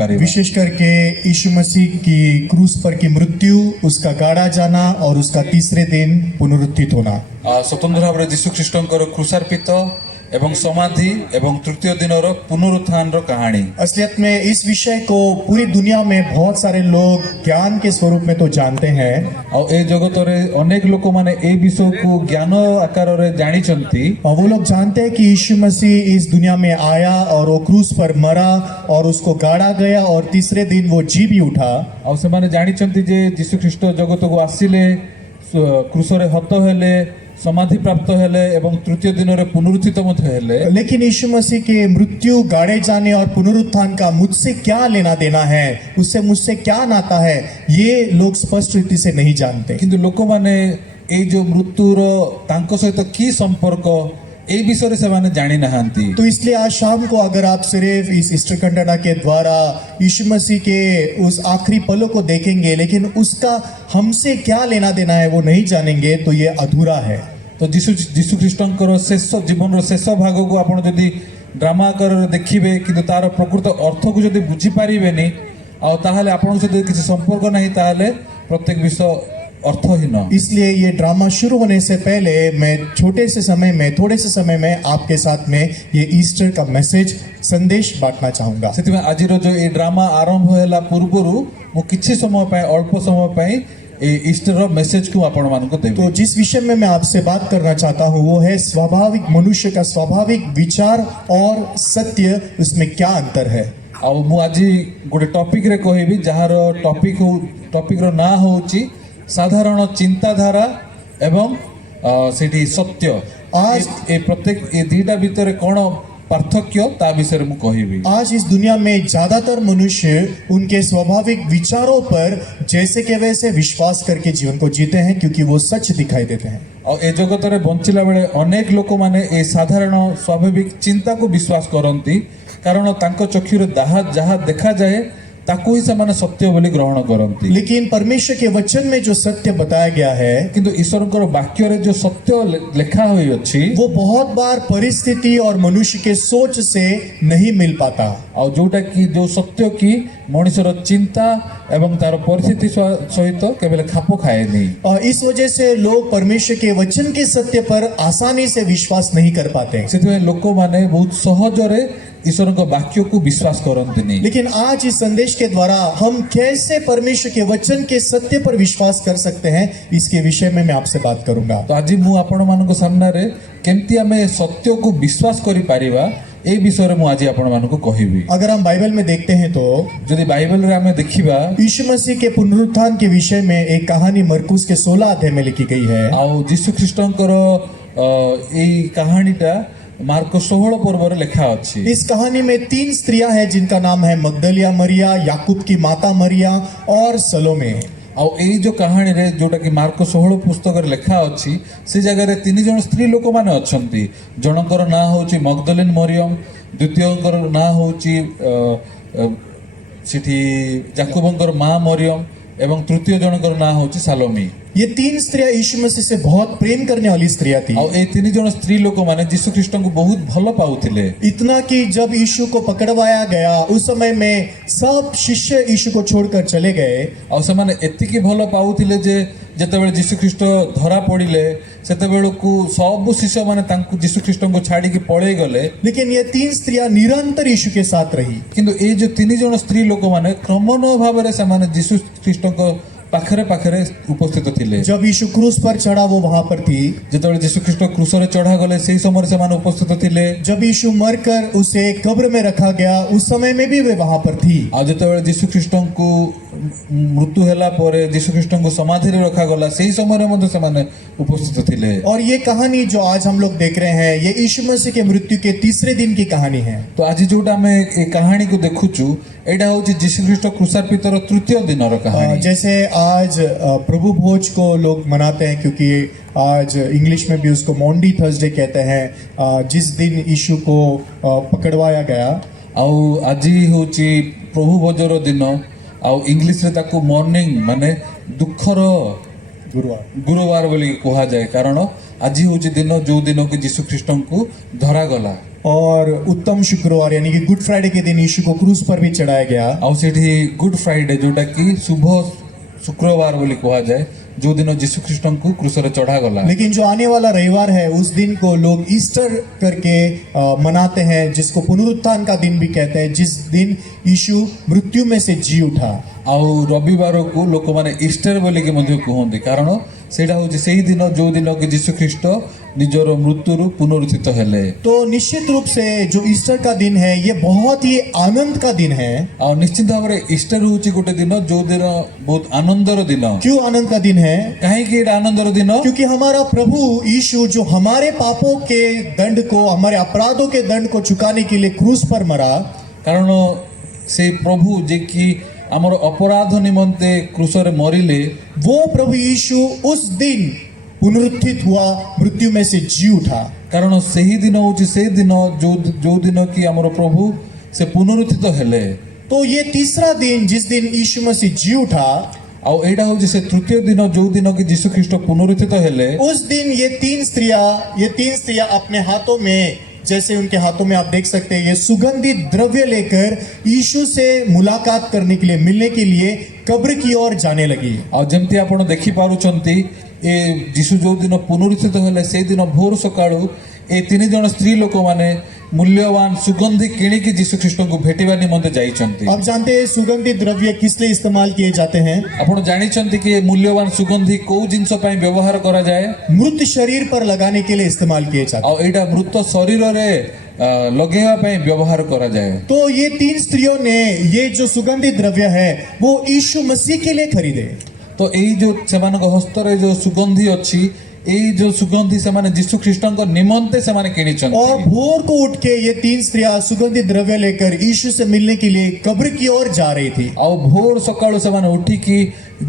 पारे। विशेष करके यीशु मसीह की क्रूस पर की मृत्यु, उसका गाड़ा जाना और उसका तीसरे दिन पुनरुत्थित होना। स्वतंत्र भाव जीशु ख्रीष्टंकर क्रूसार्पित एवं समाधि एवं तृतीय दिन पुनरुत्थान कहानी। असलियत में इस विषय को पूरी दुनिया में बहुत सारे लोग ज्ञान के स्वरूप में तो जानते हैं और ए जगत रे अनेक लोक माने ए विषय को ज्ञान आकार रे जानी चंती। और वो लोग जानते हैं कि यीशु मसीह इस दुनिया में आया और वो क्रूस पर मरा और उसको गाड़ा गया और तीसरे दिन वो जी भी उठा। और से माने जानी चंती जे यीशु ख्रीष्ट जगत को आसिले, क्रूस रे हत हेले, समाधि प्राप्त हेले एवं तृतीय दिन रे पुनरुत्थित मत हेले। लेकिन यीशु मसीह के मृत्यु, गाड़े जाने और पुनरुत्थान का मुझसे क्या लेना देना है, उससे मुझसे क्या नाता है, ये लोग स्पष्ट रीति से नहीं जानते। किंतु लोक माने ए जो मृत्युर तांको सहित की संपर्क ए विषय से माने जानी नहांती। तो इसलिए आज शाम को अगर आप सिर्फ इस ईस्टर कंटाना के द्वारा यीशु मसीह के उस आखिरी पलों को देखेंगे लेकिन उसका हमसे क्या लेना देना है वो नहीं जानेंगे तो ये अधूरा है। तो जीशु ख्रीष्टंकर शेष जीवन शेष भाग को आपण जदि ड्रामा आकार देखिबे किंतु तार प्रकृत अर्थ को जदि बुझी पारिबेनी आ ताहाले आपण सहित किसी संपर्क नहीं ताहाले प्रत्येक विषय अर्थहीन। इसलिए ये ड्रामा शुरू होने से पहले मैं थोड़े से समय में आपके साथ में ये ईस्टर का मैसेज संदेश बांटना चाहूंगा। से आज जो ये ड्रामा आरंभ होला पूर्वरु मु किछि समय पय अल्प समय पय ईस्टर मैसेज को आपण मानको देबे। तो जिस विषय में मैं आपसे बात करना चाहता हूँ वो है स्वाभाविक मनुष्य का स्वाभाविक विचार और सत्य, उसमें क्या अंतर है। आ मु आज गोटे टॉपिक रे कहबी जहार टॉपिक रो ना होची साधारण चिंताधारा एवं सेठी सत्य। आज ए प्रत्येक ए दीटा भीतर कोन पार्थक्य ता विषय में कहबी। आज इस दुनिया में ज्यादातर मनुष्य उनके स्वाभाविक विचारों पर जैसे के वैसे विश्वास करके जीवन को जीते हैं क्योंकि वो सच दिखाई देते हैं। और ए जगत रे बंचिला बेले अनेक लोक माने ए साधारण स्वाभाविक चिंता को विश्वास करंती कारण तांको चक्षुरे जहाँ देखा जाए ताकू ही समान सत्य बोली ग्रहण करंती। लेकिन परमेश्वर के वचन में जो सत्य बताया गया है किंतु ईश्वर वाक्य रे जो सत्य लिखा हुई अच्छी वो बहुत बार परिस्थिति और मनुष्य के सोच से नहीं मिल पाता। और जोटा की जो सत्य की मनुष्यर चिंता एवं तार परिस्थिति सहित केवल खाप खाए नहीं। और इस वजह से लोग परमेश्वर के वचन के सत्य पर आसानी से विश्वास नहीं कर पाते। से लोक माने बहुत सहजरे ईश्वर का वाक्य को विश्वास करते नहीं। लेकिन आज इस संदेश के द्वारा हम कैसे परमेश्वर के वचन के सत्य पर विश्वास कर सकते हैं इसके विषय में मैं आपसे बात करूंगा। तो आज मु आपण मानको सामने रे केमती हमें सत्य को विश्वास करि पारिबा ए विषय रे मु आज आपण मानको कहिबी। अगर हम बाइबल में देखते हैं तो यदि बाइबल रे हमें देखिबा यीशु मसीह के पुनरुत्थान के विषय में एक कहानी मरकुस के 16 अध्याय में लिखी गई है। आ यीशु ख्रीष्टंकर ए कहानीटा मार्को 16 पर्व लिखा अच्छी। इस कहानी में 3 स्त्रियां हैं जिनका नाम है मगदलिया मरिया, याकूब की माता मरिया और सलोमे। और ये जो कहानी रे जोटा कि मार्को 16 पुस्तक लिखा अच्छी से जगह रे 3 जन स्त्री लोक माने अछंती। जनकर ना होची मगदलिन मरियम, द्वितीयकर ना होची सिठी याकूबंकर मां मरियम एवं तृतीय जनकर ना होची सालोमी। ये 3 स्त्रियां यीशु मसीह से बहुत प्रेम करने वाली स्त्रियां थी। और ये 3 जन स्त्री लोक माने यीशु ख्रीष्ट को बहुत भल पाउथिले। इतना कि जब यीशु को पकड़वाया गया उस समय में सब शिष्य यीशु को छोड़कर चले गए। और से माने एतिकी भल पाउथिले जे जेतेबेले यीशु ख्रीष्ट धरा पड़िले सेतेबेलकु सब शिष्य माने तांकु यीशु ख्रीष्ट को छाड़ी के पळे गले। लेकिन ये 3 स्त्रियां निरंतर यीशु के साथ रही। किंतु ए जो 3 जन स्त्री लोक माने क्रमन्वय भाव रे से माने यीशु ख्रीष्ट को पाखरे पाखरे उपस्थित थिले। जब यीशु क्रूस पर चढ़ा वो वहां पर थी। जेतेबेले यीशु ख्रीष्ट क्रूस रे चढ़ा गले सेही समय से माने उपस्थित थिले। जब यीशु मरकर उसे कब्र में रखा गया उस समय में भी वे वहां पर थी। आ जेतेबेले यीशु ख्रीष्ट को मृत्यु होला परे यीशु ख्रीष्ट को समाधि रे रखा गला सेही समय रे मध्ये से माने उपस्थित थिले। और ये कहानी जो आज हम लोग देख रहे हैं ये यीशु मसीह के मृत्यु के तीसरे दिन की कहानी है। तो आज जोटा मैं ए कहानी को देखुचु एडा होची यीशु ख्रीष्ट क्रूसार्पितर तृतीय दिन रो कहानी। जैसे आज प्रभु भोज को लोग मनाते हैं क्योंकि आज इंग्लिश में भी उसको मॉन्डी थर्सडे कहते हैं, जिस दिन यीशु को पकड़वाया गया। आउ आज होची प्रभु भोजर दिन आउ इंग्लिश रे ताको मॉर्निंग माने दुखर गुरुवार बोली कहा जाए कारण आज होची दिन जो दिन को यीशु ख्रीष्ट को धरा गला। और उत्तम शुक्रवार यानी कि गुड फ्राइडे के दिन यीशु को क्रूस पर भी चढ़ाया गया। ଆଉ ସେଠି ଗୁଡ୍ ଫ୍ରାଇଡେ ଯୋଉଟା କି ଶୁଭ ଶୁକ୍ରବାର ବୋଲି କୁହାଯାଏ, ଯୋଉ ଦିନ ଯୀଶୁ ଖ୍ରୀଷ୍ଟଙ୍କୁ କ୍ରୁଶରେ ଚଢାଗଲା। लेकिन जो आने वाला रविवार है उस दिन को लोग ईस्टर करके मनाते हैं, जिसको पुनरुत्थान का दिन भी कहते हैं, जिस दिन यीशु मृत्यु में से जी उठा। ଆଉ ରବିବାରକୁ ଲୋକମାନେ ଇଷ୍ଟର ବୋଲିକି ମଧ୍ୟ କୁହନ୍ତି, କାରଣ ସେଇଟା ହଉଛି ସେଇ ଦିନ ଯୋଉ ଦିନ କି ଯୀଶୁ ଖ୍ରୀଷ୍ଟ ନିଜର ମୃତ୍ୟୁରୁ ପୁନରୁତ୍ଥିତ ହେଲେ। तो निश्चित रूप से जो ईस्टर का दिन है ये बहुत ही आनंद का दिन है। ଆଉ ନିଶ୍ଚିତ ଭାବରେ ଇଷ୍ଟର ହଉଛି ଗୋଟେ ଦିନ ଯୋଉ ଦିନ ବହୁତ ଆନନ୍ଦର ଦିନ। क्यों आनंद का दिन है? କାହିଁକି ଏଇଟା ଆନନ୍ଦର ଦିନ? क्योंकि हमारा प्रभु यीशु जो हमारे पापों के दंड को, हमारे अपराधों के दंड को चुकाने के लिए क्रूस पर मरा। କାରଣ ସେଇ ପ୍ରଭୁ ଯେ କି ଆମର ଅପରାଧ ନିମନ୍ତେ କ୍ରୁଶରେ ମରିଲେ, वो प्रभु यीशु उस दिन पुनरुत्थित हुआ, मृत्यु में से जी उठा। କାରଣ ସେହି ଦିନ ହଉଛି ସେଇ ଦିନ ଯୋଉ ଦିନ କି ଆମର ପ୍ରଭୁ ସେ ପୁନରୁତ୍ଥିତ ହେଲେ। तो ये तीसरा दिन जिस दिन यीशु मसीह जी उठा, ଆଉ ଏଇଟା ହଉଛି ସେ ତୃତୀୟ ଦିନ ଯୋଉ ଦିନ କି ଯୀଶୁ ଖ୍ରୀଷ୍ଟ ପୁନରୁତ୍ଥିତ ହେଲେ। उस दिन ये तीन स्त्रियां अपने हाथों में, जैसे उनके हाथों में आप देख सकते हैं, ये सुगंधित द्रव्य लेकर यीशु से मुलाकात करने के लिए, मिलने के लिए कब्र की ओर जाने लगी। ଆଉ ଯେମିତି ଆପଣ ଦେଖିପାରୁଛନ୍ତି, ଏ ଯୀଶୁ ଯୋଉ ଦିନ ପୁନରୁତ୍ଥିତ ହେଲେ ସେଇ ଦିନ ଭୋର ସକାଳୁ ଏ ତିନି ଜଣ ସ୍ତ୍ରୀ ଲୋକମାନେ ମୂଲ୍ୟବାନ ସୁଗନ୍ଧି କିଣିକି ଯୀଶୁ ଖ୍ରୀଷ୍ଟଙ୍କୁ ଭେଟିବା ନିମନ୍ତେ ଯାଇଛନ୍ତି। आप जानते हैं सुगंधित द्रव्य किस लिए इस्तेमाल किए जाते हैं? ଆପଣ ଜାଣିଛନ୍ତି କି ଏ ମୂଲ୍ୟବାନ ସୁଗନ୍ଧି କୋଉ ଜିନିଷ ପାଇଁ ବ୍ୟବହାର କରାଯାଏ? मृत शरीर पर लगाने के लिए इस्तेमाल किए जाते ଆଉ ଏଇଟା ମୃତ ଶରୀରରେ ଲଗେଇବା ପାଇଁ ବ୍ୟବହାର କରାଯାଏ। हैं। तो ये तीन स्त्रियों ने ये जो सुगंधित द्रव्य है वो यीशु मसीह के लिए खरीदे। ତ ଏଇ ଯୋଉ ସେମାନଙ୍କ ହସ୍ତରେ ଯୋଉ ସୁଗନ୍ଧି ଅଛି, ଏଇ ଯୋଉ ସୁଗନ୍ଧି ସେମାନେ ଯୀଶୁ ଖ୍ରୀଷ୍ଟଙ୍କ ନିମନ୍ତେ ସେମାନେ କିଣିଛନ୍ତି। और भोर को उठ के ये तीन स्त्रियां सुगंधित द्रव्य लेकर यीशु से मिलने के लिए कब्र की ओर जा रही थी। ଆଉ ଭୋର ସକାଳୁ ସେମାନେ ଉଠିକି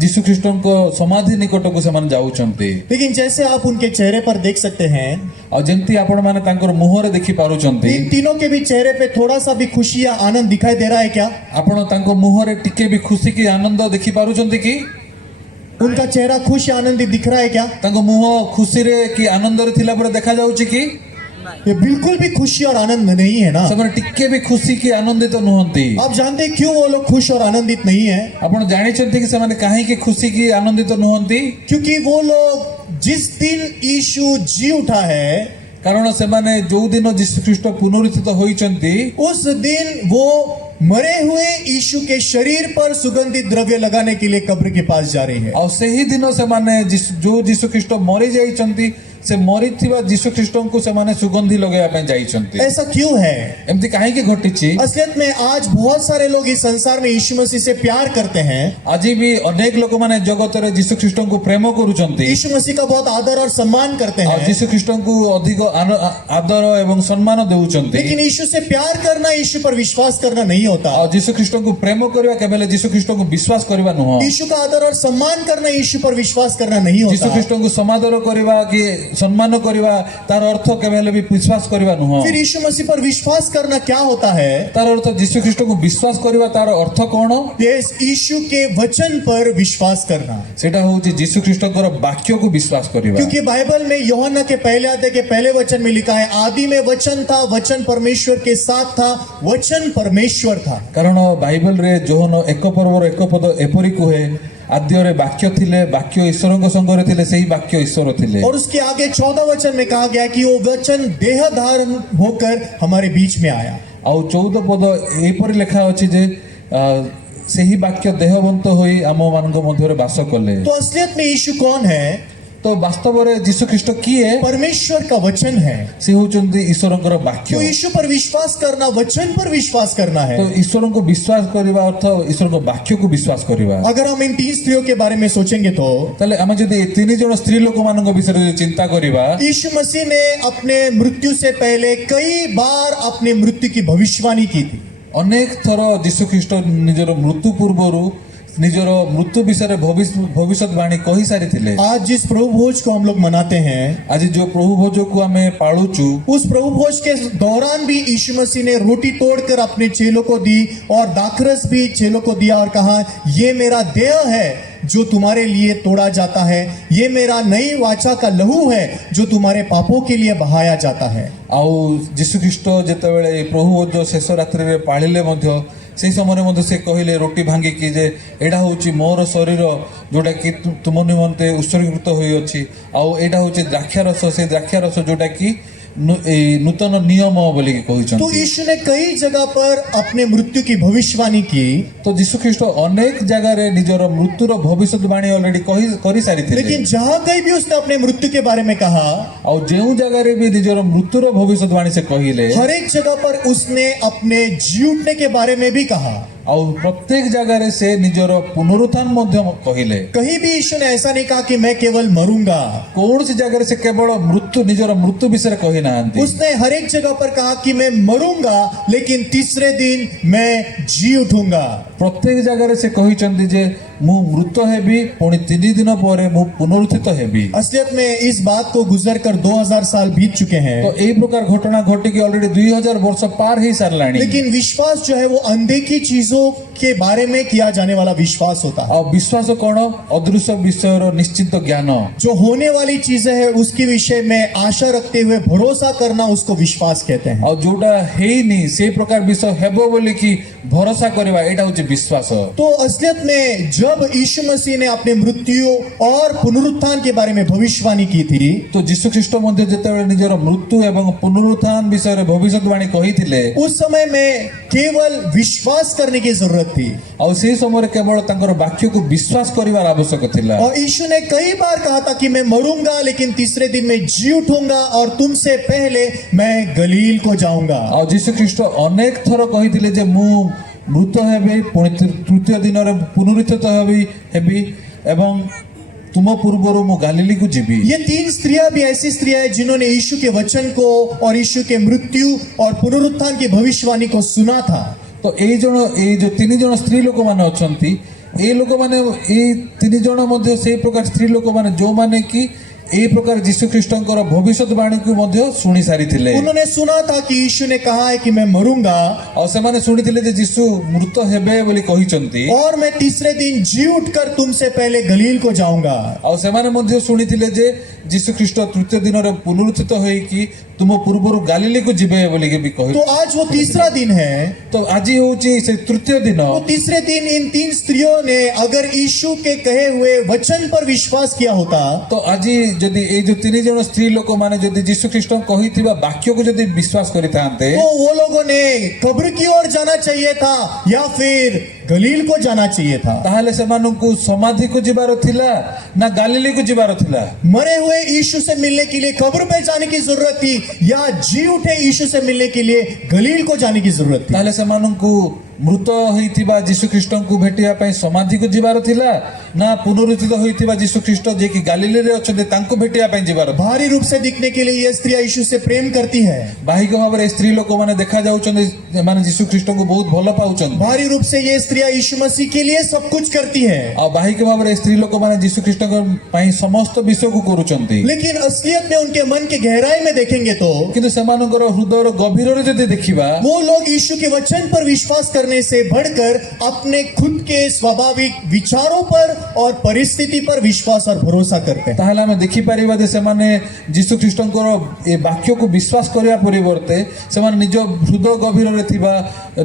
ଯୀଶୁ ଖ୍ରୀଷ୍ଟଙ୍କ ସମାଧି ନିକଟକୁ ସେମାନେ ଯାଉଛନ୍ତି। लेकिन जैसे आप उनके चेहरे पर देख सकते हैं, ଆଉ ଯେମିତି ଆପଣ ମାନେ ତାଙ୍କର ମୁହଁରେ ଦେଖି ପାରୁଛନ୍ତି, इन तीनों के भी चेहरे पे थोड़ा सा भी खुशी या आनंद दिखाई दे रहा है क्या? ଆପଣ ତାଙ୍କ ମୁହଁରେ ଟିକେ ବି ଖୁସି କି ଆନନ୍ଦ ଦେଖି ପାରୁଛନ୍ତି କି? उनका चेहरा खुश या आनंदित दिख रहा है क्या? ତାଙ୍କ ମୁହଁ ଖୁସିରେ କି ଆନନ୍ଦରେ ଥିଲା ପରେ ଦେଖା ଯାଉଛି କି? ये बिल्कुल भी खुशी और आनंद नहीं है ना। ସେମାନେ ଟିକେ ବି ଖୁସି କି ଆନନ୍ଦିତ ନୁହନ୍ତି। आप जानते हैं क्यों वो लोग खुश और आनंदित नहीं है? ଆପଣ ଜାଣିଛନ୍ତି କି ସେମାନେ କାହିଁକି ଖୁସି କି ଆନନ୍ଦିତ ନୁହନ୍ତି? क्योंकि वो लोग जिस दिन यीशु जी उठा है, କାରଣ ସେମାନେ ଯୋଉ ଦିନ ଯୀଶୁ ଖ୍ରୀଷ୍ଟ ପୁନରୁତ୍ଥିତ ହୋଇଛନ୍ତି, उस दिन वो मरे हुए यीशु के शरीर पर सुगंधित द्रव्य लगाने के लिए कब्र के पास जा रही है। ଆଉ ସେହି ଦିନ ସେମାନେ ଯୋଉ ଯୀଶୁ ଖ୍ରୀଷ୍ଟ ମରି ଯାଇଛନ୍ତି, ସେ ମରିଥିବା ଯୀଶୁ ଖ୍ରୀଷ୍ଟଙ୍କୁ ସେମାନେ ସୁଗନ୍ଧି ଲଗାଇବା ପାଇଁ ଯାଇଛନ୍ତି। ऐसा क्यों है? ଏମିତି କାହିଁକି ଘଟିଛି? असलियत में आज बहुत सारे लोग इस संसार में यीशु मसीह से प्यार करते हैं, ଆଜି ବି ଅନେକ ଲୋକମାନେ ଜଗତରେ ଯୀଶୁ ଖ୍ରୀଷ୍ଟଙ୍କୁ ପ୍ରେମ କରୁଛନ୍ତି, यीशु मसीह का बहुत आदर और सम्मान करते ଆଉ हैं। ଯୀଶୁ ଖ୍ରୀଷ୍ଟଙ୍କୁ ଅଧିକ ଆଦର ଏବଂ ସମ୍ମାନ ଦେଉଛନ୍ତି। लेकिन यीशु से प्यार करना, यीशु पर विश्वास करना नहीं होता। ଆଉ ଯୀଶୁ ଖ୍ରୀଷ୍ଟଙ୍କୁ ପ୍ରେମ କରିବା କେବେ ହେଲେ ଯୀଶୁ ଖ୍ରୀଷ୍ଟଙ୍କୁ ବିଶ୍ୱାସ କରିବା ନୁହଁ। यीशु का आदर और सम्मान करना, यीशु पर विश्वास करना नहीं ଯୀଶୁ होता। ଖ୍ରୀଷ୍ଟଙ୍କୁ ସମାଦର କରିବା କି ସମ୍ମାନ କରିବା ତାର ଅର୍ଥ କେବେ ହେଲେ ବି ବିଶ୍ୱାସ କରିବା ନୁହଁ। फिर यीशु मसीह पर विश्वास करना क्या होता है? ତାର ଅର୍ଥ ଯୀଶୁ ଖ୍ରୀଷ୍ଟଙ୍କୁ ବିଶ୍ୱାସ କରିବା ତାର ଅର୍ଥ କଣ? ये यीशु के वचन पर विश्वास करना। ସେଟା ହଉଛି ଯୀଶୁ ଖ୍ରୀଷ୍ଟଙ୍କର ବାକ୍ୟକୁ ବିଶ୍ୱାସ କରିବା। क्योंकि बाइबल में यूहन्ना के पहले अध्याय के पहले वचन में लिखा है, आदि में वचन था, वचन परमेश्वर के साथ था, वचन परमेश्वर था। କାରଣ ବାଇବଲରେ ଯୋହନ 1 ପର୍ବର 1 ପଦ ଏପରି କୁହେ, ଆଦ୍ୟରେ ବାକ୍ୟ ଥିଲେ, ବାକ୍ୟ ଈଶ୍ୱରଙ୍କ ସଙ୍ଗରେ ଥିଲେ, ସେହି ବାକ୍ୟ ଈଶ୍ୱର ଥିଲେ। और उसके आगे 14 वचन में कहा गया कि वो वचन देह धारण होकर हमारे बीच में आया। ଆଉ 14 ପଦ ଏପରି ଲେଖା ଅଛି ଯେ ସେହି ବାକ୍ୟ ଦେହବନ୍ତ ହୋଇ ଆମ ମାନଙ୍କ ମଧ୍ୟରେ ବାସ କଲେ। तो असलियत में यीशु कौन है? ତ ବାସ୍ତବରେ ଯୀଶୁ ଖ୍ରୀଷ୍ଟ କିଏ? परमेश्वर का वचन है। ସେ ହେଉଛନ୍ତି ଈଶ୍ୱରଙ୍କର ବାକ୍ୟ। तो यीशु पर विश्वास करना, वचन पर विश्वास करना है। ତ ଈଶ୍ୱରଙ୍କୁ ବିଶ୍ୱାସ କରିବା ଅର୍ଥ ଈଶ୍ୱରଙ୍କ ବାକ୍ୟକୁ ବିଶ୍ୱାସ କରିବା। अगर हम इन तीन स्त्रियों के बारे में सोचेंगे तो ତାହେଲେ ଆମେ ଯଦି ଏ ତିନି ଜଣ ସ୍ତ୍ରୀ ଲୋକମାନଙ୍କ ବିଷୟରେ ଯଦି ଚିନ୍ତା କରିବା, यीशु मसीह ने अपने मृत्यु से पहले कई बार अपने मृत्यु की भविष्यवाणी की थी। ଅନେକ ଥର ଯୀଶୁ ଖ୍ରୀଷ୍ଟ ନିଜର ମୃତ୍ୟୁ ପୂର୍ବରୁ ନିଜର ମୃତ୍ୟୁ ବିଷୟରେ ଭବିଷ୍ୟତବାଣୀ କହି ସାରିଥିଲେ। आज जिस प्रभु भोज को हम लोग मनाते हैं, ଆଜି ଯୋଉ ପ୍ରଭୁ ଭୋଜକୁ ଆମେ ପାଳୁଛୁ, उस प्रभु भोज के दौरान भी यीशु मसीह ने रोटी तोड़कर अपने चेलों को दी और दाखरस भी चेलों को दिया और कहा, ये मेरा देह है जो तुम्हारे लिए तोड़ा जाता है, ये मेरा नई वाचा का लहू है जो तुम्हारे पापों के लिए बहाया जाता है। ଆଉ ଯୀଶୁଖ୍ରୀଷ୍ଟ ଯେତେବେଳେ ଏଇ ପ୍ରଭୁ ଭୋଜ ଶେଷ ରାତ୍ରିରେ ପାଳିଲେ ମଧ୍ୟ ସେହି ସମୟରେ ମଧ୍ୟ ସେ କହିଲେ ରୁଟି ଭାଙ୍ଗିକି ଯେ ଏଇଟା ହେଉଛି ମୋର ଶରୀର ଯୋଉଟାକି ତୁମ ନିମନ୍ତେ ଉତ୍ସର୍ଗୀକୃତ ହୋଇଅଛି। ଆଉ ଏଇଟା ହେଉଛି ଦ୍ରାକ୍ଷାରସ, ସେଇ ଦ୍ରାକ୍ଷାରସ ଯୋଉଟାକି ଏଇ ନୂତନ ନିୟମ ବୋଲିକି तो କହିଛନ୍ତି। यीशु ने कई जगह पर अपने मृत्यु की भविष्यवाणी की, ତ ଯୀଶୁଖ୍ରୀଷ୍ଟ ଅନେକ ଜାଗାରେ ନିଜର ମୃତ୍ୟୁର ଭବିଷ୍ୟତବାଣୀ ଅଲରେଡି କରିସାରିଥିଲେ। लेकिन जहां कहीं भी उसने अपने मृत्यु के बारे में कहा, ଆଉ ଯେଉଁ ଜାଗାରେ ବି ନିଜର ମୃତ୍ୟୁର ଭବିଷ୍ୟତବାଣୀ ସେ କହିଲେ, हर एक जगह पर उसने अपने जी उठने के बारे में भी कहा। ଆଉ ପ୍ରତ୍ୟେକ ଜାଗାରେ ସେ ନିଜର ପୁନରୁତ୍ଥାନ ମଧ୍ୟ କହିଲେ। कहीं भी यीशु ने ऐसा नहीं कहा कि मैं केवल मरूंगा। କୌଣସି ଜାଗାରେ ସେ କେବଳ ନିଜର ମୃତ୍ୟୁ ବିଷୟରେ କହିନାହାନ୍ତି। उसने हर एक जगह पर कहा कि मैं मरूंगा लेकिन तीसरे दिन मैं जी उठूंगा। ପ୍ରତ୍ୟେକ ଜାଗାରେ ସେ କହିଛନ୍ତି ଯେ ମୁଁ ମୃତ ହେବି, ପୁଣି 3 ଦିନ ପରେ ମୁଁ ପୁନରୁତ୍ଥିତ ହେବି। असलियत में इस बात को गुजर कर 2000 साल बीत चुके ତ हैं, ଏଇ ପ୍ରକାର ଘଟଣା ଘଟିକି ଅଲରେଡି 2000 ବର୍ଷ ପାର ହେଇ ସାରିଲାଣି। लेकिन विश्वास जो है वो अनदेखी चीजों के बारे में किया जाने वाला विश्वास होता है। ଆଉ ବିଶ୍ୱାସ କଣ? ଅଦୃଶ୍ୟ ବିଷୟର ନିଶ୍ଚିତ ଜ୍ଞାନ। जो होने वाली चीजें है उसके विषय में आशा रखते हुए भरोसा करना उसको विश्वास कहते हैं। ଆଉ ଯୋଉଟା ହେଇନି ସେଇ ପ୍ରକାର ବିଷୟ ହେବ ବୋଲିକି ଭରସା କରିବା, ଏଇଟା ହେଉଛି ବିଶ୍ୱାସ। तो असलियत में जब यीशु मसीह ने अपने मृत्यु और पुनरुत्थान के बारे में भविष्यवाणी की थी, ତ ଯୀଶୁଖ୍ରୀଷ୍ଟ ମଧ୍ୟ ଯେତେବେଳେ ନିଜର ମୃତ୍ୟୁ ଏବଂ ପୁନରୁତ୍ଥାନ ବିଷୟରେ ଭବିଷ୍ୟତବାଣୀ କହିଥିଲେ, उस समय में केवल विश्वास करने की जरूरत थी। ଆଉ ସେହି ସମୟରେ କେବଳ ତାଙ୍କର ବାକ୍ୟକୁ ବିଶ୍ୱାସ କରିବାର ଆବଶ୍ୟକ ଥିଲା। और यीशु ने कई बार कहा था कि मैं मरूंगा लेकिन तीसरे दिन मैं जी उठूंगा और तुमसे पहले मैं गलील को जाऊंगा। ଆଉ ଯୀଶୁଖ୍ରୀଷ୍ଟ ଅନେକ ଥର କହିଥିଲେ ଯେ ମୁଁ ମୃତ ହେବି, ପୁଣି ତୃତୀୟ ଦିନରେ ପୁନରୁତ୍ଥିତ ହେବି ଏବଂ ତୁମ ପୂର୍ବରୁ ମୁଁ ଗାଲିଲିକୁ ଯିବି। ये 3 स्त्रियां भी ऐसी स्त्रियां हैं जिन्होंने यीशु के वचन को और यीशु के मृत्यु और पुनरुत्थान की भविष्यवाणी को सुना था। ତ ଏଇ ଯୋଉ 3 ଜଣ ସ୍ତ୍ରୀ ଲୋକମାନେ ଅଛନ୍ତି, ଏଇ ଲୋକମାନେ ଏଇ 3 ଜଣ ମଧ୍ୟ ସେଇ ପ୍ରକାର ସ୍ତ୍ରୀ ଲୋକମାନେ ଯୋଉମାନେ କି ଏଇ ପ୍ରକାର ଯୀଶୁଖ୍ରୀଷ୍ଟଙ୍କର ଭବିଷ୍ୟତବାଣୀକୁ ମଧ୍ୟ ଶୁଣି ସାରିଥିଲେ। उन्होंने सुना था कि यीशु ने कहा है कि मैं मरूंगा ଆଉ ସେମାନେ ଶୁଣିଥିଲେ ଯେ ଯୀଶୁ ମୃତ ହେବେ ବୋଲି କହିଛନ୍ତି। और मैं तीसरे दिन जी उठकर तुमसे पहले गलील को जाऊंगा। ଆଉ ସେମାନେ ମଧ୍ୟ ଶୁଣିଥିଲେ ଯେ ଯୀଶୁଖ୍ରୀଷ୍ଟ ତୃତୀୟ ଦିନରେ ପୁନରୁତ୍ଥିତ ହୋଇକି ତୁମ ପୂର୍ବରୁ ଗାଲିଲିକୁ ଯିବେ ବୋଲିକି ବି तो କହିଲେ। आज वो तीसरा दिन है। ତ ଆଜି ହେଉଛି ସେ ତୃତୀୟ ଦିନ। तो तीसरे दिन इन 3 स्त्रियों ने अगर यीशु के कहे हुए वचन पर विश्वास किया होता, ତ ଆଜି ଯଦି ଏଇ ଯୋଉ 3 ଜଣ ସ୍ତ୍ରୀ ଲୋକମାନେ ଯଦି ଯୀଶୁଖ୍ରୀଷ୍ଟ କହିଥିବା ବାକ୍ୟକୁ ଯଦି ବିଶ୍ୱାସ କରିଥାନ୍ତେ, तो वो लोगों ने कब्र की ओर जाना चाहिए था या फिर गलील को जाना चाहिए था। ତାହେଲେ ସେମାନଙ୍କୁ ସମାଧିକୁ ଯିବାର ଥିଲା ନା ଗାଲିଲିକୁ ଯିବାର ଥିଲା? मरे हुए यीशु से मिलने के लिए कब्र पे जाने की जरूरत थी या जी उठे यीशु से मिलने के लिए गलील को जाने की जरूरत थी? ତାହେଲେ ସେମାନଙ୍କୁ ମୃତ ହୋଇଥିବା ଯୀଶୁଖ୍ରୀଷ୍ଟଙ୍କୁ ଭେଟିବା ପାଇଁ ସମାଧିକୁ ଯିବାର ଥିଲା ନା ପୁନରୁତ୍ଥିତ ହୋଇଥିବା ଯୀଶୁଖ୍ରୀଷ୍ଟ ଯିଏକି ଗାଲିଲିରେ ଅଛନ୍ତି ତାଙ୍କୁ ଭେଟିବା ପାଇଁ ଯିବାର ଥିଲା? बाहरी रूप से दिखने के लिए ये स्त्रियां यीशु से प्रेम करती है। ବାହିକ ଭାବରେ ସ୍ତ୍ରୀ ଲୋକମାନେ ଦେଖାଯାଉଛନ୍ତି, ସେମାନେ ଯୀଶୁଖ୍ରୀଷ୍ଟଙ୍କୁ ବହୁତ ଭଲ ପାଉଛନ୍ତି। बाहरी रूप से ये स्त्रियां यीशु मसीह के लिए सब कुछ करती है। ଆଉ ବାହିକ ଭାବରେ ସ୍ତ୍ରୀ ଲୋକମାନେ ଯୀଶୁଖ୍ରୀଷ୍ଟଙ୍କ ପାଇଁ ସମସ୍ତ ବିଷୟକୁ କରୁଛନ୍ତି। लेकिन असलियत में उनके मन के गहराई में देखेंगे तो କିନ୍ତୁ ସେମାନଙ୍କର ହୃଦୟର ଗଭୀରରେ ଯଦି ଦେଖିବା, वो लोग यीशु के वचन पर विश्वास करने से बढ़कर अपने खुद के स्वाभाविक विचारों पर और परिस्थिति पर विश्वास और भरोसा करते हैं। ତାହେଲେ ଆମେ ଦେଖିପାରିବା ଯେ ସେମାନେ ଯୀଶୁଖ୍ରୀଷ୍ଟଙ୍କର ଏ ବାକ୍ୟକୁ ବିଶ୍ୱାସ କରିବା ପରିବର୍ତ୍ତେ ସେମାନେ ନିଜ ହୃଦୟ ଗଭୀରରେ ଥିବା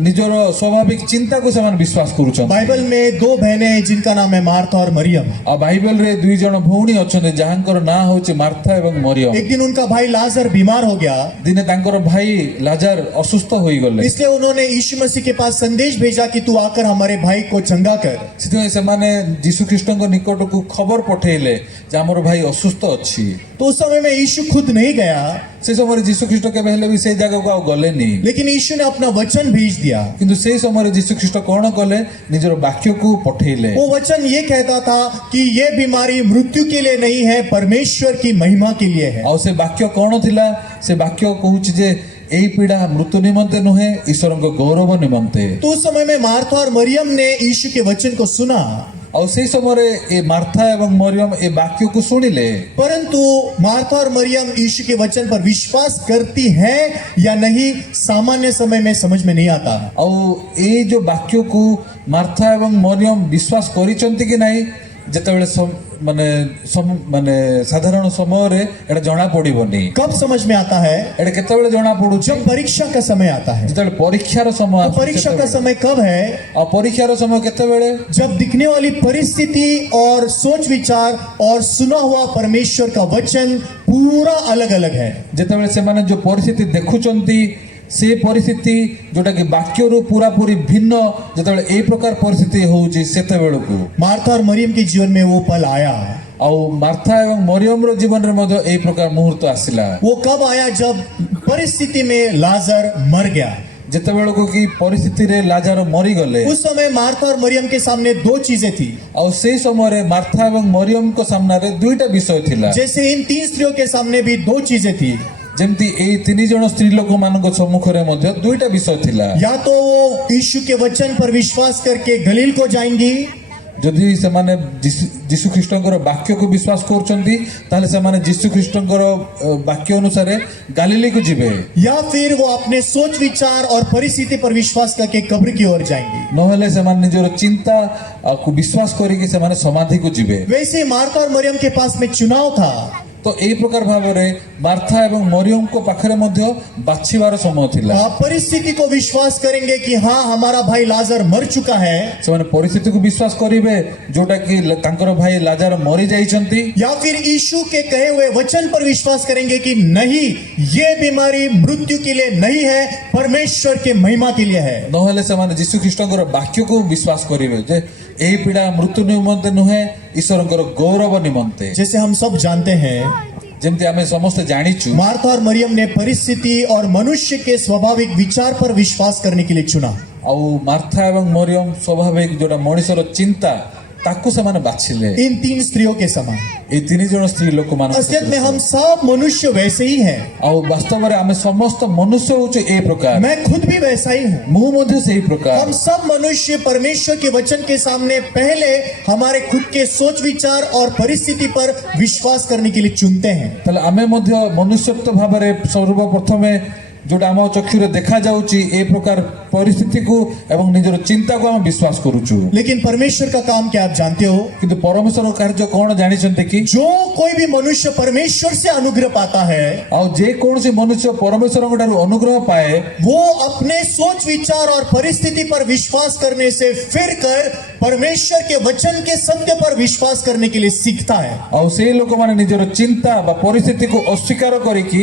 ନିଜର ସ୍ୱାଭାବିକ ଚିନ୍ତାକୁ ସେମାନେ ବିଶ୍ୱାସ କରୁଛନ୍ତି। बाइबल में 2 बहनें हैं जिनका नाम है मार्था और मरियम। ଆଉ ବାଇବେଲରେ 2 ଜଣ ଭଉଣୀ ଅଛନ୍ତି ଯାହାଙ୍କର ନାଁ ହେଉଛି ମାର୍ଥା ଏବଂ ମରିୟମ। एक दिन उनका भाई लाजर बीमार हो गया, ଦିନେ ତାଙ୍କର ଭାଇ ଲାଜାର ଅସୁସ୍ଥ ହୋଇଗଲେ। इसलिए उन्होंने यीशु मसीह के पास संदेश भेजा कि तू आकर हमारे भाई को चंगा कर। ସେଥିପାଇଁ ସେମାନେ ଯୀଶୁଖ୍ରୀଷ୍ଟଙ୍କ ନିକଟକୁ ଖବର ପଠେଇଲେ ଯେ ଆମର ଭାଇ ଅସୁସ୍ଥ ଅଛି। तो उस समय में यीशु खुद नहीं गया, ସେ ସମୟରେ ଯୀଶୁଖ୍ରୀଷ୍ଟ କେବେ ହେଲେ ବି ସେଇ ଜାଗାକୁ ଆଉ ଗଲେନି। लेकिन यीशु ने अपना वचन भेज दिया। କିନ୍ତୁ ସେଇ ସମୟରେ ଯୀଶୁଖ୍ରୀଷ୍ଟ କଣ କଲେ? ନିଜର ବାକ୍ୟକୁ ପଠେଇଲେ। वो वचन ये कहता था कि ये बीमारी मृत्यु के लिए नहीं है, परमेश्वर की महिमा के लिए है। ଆଉ ସେ ବାକ୍ୟ କଣ ଥିଲା? ସେ ବାକ୍ୟ କହୁଛି ଯେ ଏଇ ପୀଡ଼ା ମୃତ୍ୟୁ ନିମନ୍ତେ ନୁହେଁ, ଈଶ୍ୱରଙ୍କ ଗୌରବ ନିମନ୍ତେ। तो उस समय में मार्था और मरियम ने यीशु के वचन को सुना, ଆଉ ସେଇ ସମୟରେ ଏ ମାର୍ଥା ଏବଂ ମରିୟମ ଏ ବାକ୍ୟକୁ ଶୁଣିଲେ। परंतु मार्था और मरियम यीशु के वचन पर विश्वास करती हैं या नहीं सामान्य समय में समझ में नहीं आता। ଆଉ ଏଇ ଯୋଉ ବାକ୍ୟକୁ ମାର୍ଥା ଏବଂ ମରିୟମ ବିଶ୍ୱାସ କରିଛନ୍ତି କି ନାହିଁ, ଯେତେବେଳେ ମାନେ ମାନେ ସାଧାରଣ ସମୟରେ ଏଟା ଜଣା ପଡିବନି कब समझ में आता है? ଏଟା କେତେବେଳେ ଜଣା ପଡୁଛି जब परीक्षा का समय आता है। ଯେତେବେଳେ ପରୀକ୍ଷାର ସମୟ तो ଆସୁଛି परीक्षा का ସେତେବେଳେ। समय कब है? ଆଉ ପରୀକ୍ଷାର ସମୟ କେତେବେଳେ जब दिखने वाली परिस्थिति और सोच विचार और सुना हुआ परमेश्वर का वचन पूरा अलग अलग है। ଯେତେବେଳେ ସେମାନେ ଯୋଉ ପରିସ୍ଥିତି ଦେଖୁଛନ୍ତି ସେ ପରିସ୍ଥିତି ଯୋଉଟା କି ବାକ୍ୟରୁ ପୁରାପୁରି ଭିନ୍ନ ଯେତେବେଳେ ଏଇ ପ୍ରକାର ପରିସ୍ଥିତି ହଉଛି ସେତେବେଳକୁ मार्था और मरियम के जीवन में वो पल आया। ଆଉ ମାର୍ଥା ଏବଂ ମରିୟମର ଜୀବନରେ ମଧ୍ୟ ଏଇ ପ୍ରକାର ମୁହୂର୍ତ୍ତ ଆସିଲା वो कब आया? जब परिस्थिति में लाजर मर गया। ଯେତେବେଳକୁ କି ପରିସ୍ଥିତିରେ ଲାଜାର ମରିଗଲେ उस समय मार्था और मरियम के सामने दो चीजें थी। ଆଉ ସେଇ ସମୟରେ ମାର୍ଥା ଏବଂ ମରିୟମଙ୍କ ସାମ୍ନାରେ ଦୁଇଟା ବିଷୟ ଥିଲା जैसे इन 3 स्त्रियों के सामने भी 2 चीजें थी। ଯେମିତି ଏଇ ତିନି ଜଣ ସ୍ତ୍ରୀ ଲୋକମାନଙ୍କ ସମ୍ମୁଖରେ ମଧ୍ୟ ଦୁଇଟା ବିଷୟ ଥିଲା या तो वो यीशु के वचन पर विश्वास करके गलील को जाएंगी, ଯଦି ସେମାନେ ଯୀଶୁ ଖ୍ରୀଷ୍ଟଙ୍କର ବାକ୍ୟକୁ ବିଶ୍ୱାସ କରୁଛନ୍ତି ତାହେଲେ ସେମାନେ ଯୀଶୁ ଖ୍ରୀଷ୍ଟଙ୍କର ବାକ୍ୟ ଅନୁସାରେ ଗାଲିଲିକୁ ଯିବେ या फिर वो अपने सोच विचार और परिस्थिति पर विश्वास करके कब्र की ओर जाएंगी। ନହେଲେ ସେମାନେ ନିଜର ଚିନ୍ତା କୁ ବିଶ୍ୱାସ କରିକି ସେମାନେ ସମାଧିକୁ ଯିବେ वैसे ही मार्था और मरियम के पास में चुनाव था। ତ ଏଇ ପ୍ରକାର ଭାବରେ ମାର୍ଥା ଏବଂ ମରିୟମଙ୍କ ପାଖରେ ମଧ୍ୟ ବାଛିବାର ସମୟ ଥିଲା आप परिस्थिति को विश्वास करेंगे कि हाँ हमारा भाई लाजर मर चुका है, ସେମାନେ ପରିସ୍ଥିତିକୁ ବିଶ୍ୱାସ କରିବେ ଯୋଉଟା କି ତାଙ୍କର ଭାଇ ଲାଜାର ମରି ଯାଇଛନ୍ତି या फिर यीशु के कहे हुए वचन पर विश्वास करेंगे कि नहीं ये बीमारी मृत्यु के लिए नहीं है, परमेश्वर के महिमा के लिए है। ନହେଲେ ସେମାନେ ଯୀଶୁ ଖ୍ରୀଷ୍ଟଙ୍କର ବାକ୍ୟକୁ ବିଶ୍ୱାସ କରିବେ ଯେ ଏହି ପୀଡ଼ା ମୃତ୍ୟୁ ନିମନ୍ତେ ନୁହେଁ ଈଶ୍ୱରଙ୍କର ଗୌରବ ନିମନ୍ତେ जैसे हम सब जानते हैं ଯେମିତି ଆମେ ସମସ୍ତେ ଜାଣିଛୁ मार्था और मरियम ने परिस्थिति और मनुष्य के स्वाभाविक विचार पर विश्वास करने के लिए चुना। ଆଉ ମାର୍ଥା ଏବଂ ମରିୟମ ସ୍ୱାଭାବିକ ଯୋଉଟା ମଣିଷର ଚିନ୍ତା ତାକୁ ସେମାନେ ବାଛିଲେ इन 3 स्त्रियों के समान ଏଇ ତିନି ଜଣ ସ୍ତ୍ରୀ ଲୋକମାନଙ୍କ असलियत में हम सब मनुष्य वैसे ही हैं। ଆଉ ବାସ୍ତବରେ ଆମେ ସମସ୍ତ ମନୁଷ୍ୟ ହଉଛୁ ଏ ପ୍ରକାର मैं खुद भी वैसा ही हूँ। ମୁଁ ମଧ୍ୟ ସେଇ ପ୍ରକାର हम सब मनुष्य परमेश्वर के वचन के सामने पहले हमारे खुद के सोच विचार और परिस्थिति पर विश्वास करने के लिए चुनते हैं। ତାହେଲେ ଆମେ ମଧ୍ୟ ମନୁଷ୍ୟତ୍ୱ ଭାବରେ ସର୍ବପ୍ରଥମେ ଯୋଉଟା ଆମ ଚକ୍ଷୁରେ ଦେଖାଯାଉଛି ଏ ପ୍ରକାର ପରିସ୍ଥିତିକୁ ଏବଂ ନିଜର ଚିନ୍ତାକୁ ଆମେ ବିଶ୍ୱାସ କରୁଛୁ लेकिन परमेश्वर का काम क्या आप जानते हो? କିନ୍ତୁ ପରମେଶ୍ୱର କାର୍ଯ୍ୟ କଣ ଜାଣିଛନ୍ତି କି जो कोई भी मनुष्य परमेश्वर से अनुग्रह पाता है ଆଉ ଯେ କୌଣସି ମନୁଷ୍ୟ ପରମେଶ୍ୱରଙ୍କ ଠାରୁ ଅନୁଗ୍ରହ ପାଏ वो अपने सोच विचार और परिस्थिति पर विश्वास करने से फिर कर परमेश्वर के वचन के सत्य पर विश्वास करने के लिए सीखता है। ଆଉ ସେଇ ଲୋକମାନେ ନିଜର ଚିନ୍ତା ବା ପରିସ୍ଥିତିକୁ ଅସ୍ୱୀକାର କରିକି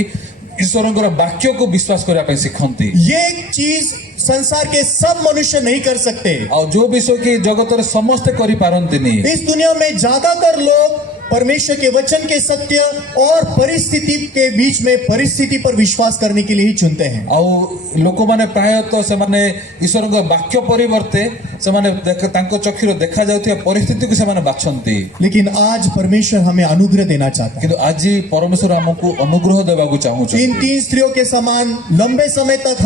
ଈଶ୍ୱରଙ୍କର ବାକ୍ୟକୁ ବିଶ୍ୱାସ କରିବା ପାଇଁ ଶିଖନ୍ତି ये चीज संसार के सब मनुष्य नहीं कर सकते। ଆଉ ଯୋଉ ବିଷୟ କି ଜଗତରେ ସମସ୍ତେ କରିପାରନ୍ତିନି इस दुनिया में ज्यादातर लोग परमेश्वर के वचन के सत्य और परिस्थिति के बीच में परिस्थिति पर विश्वास करने के लिए ही चुनते हैं। ଆଉ ଲୋକମାନେ ପ୍ରାୟତଃ ସେମାନେ ଈଶ୍ୱରଙ୍କ ବାକ୍ୟ ପରିବର୍ତ୍ତେ ସେମାନେ ତାଙ୍କ ଚକ୍ଷୁରେ ଦେଖାଯାଉଥିବା ପରିସ୍ଥିତିକୁ ସେମାନେ ବାଛନ୍ତି लेकिन आज परमेश्वर हमें अनुग्रह देना चाहता है। କିନ୍ତୁ ଆଜି ପରମେଶ୍ୱର ଆମକୁ ଅନୁଗ୍ରହ ଦେବାକୁ ଚାହୁଁଛନ୍ତି इन 3 स्त्रियों के समान लंबे समय तक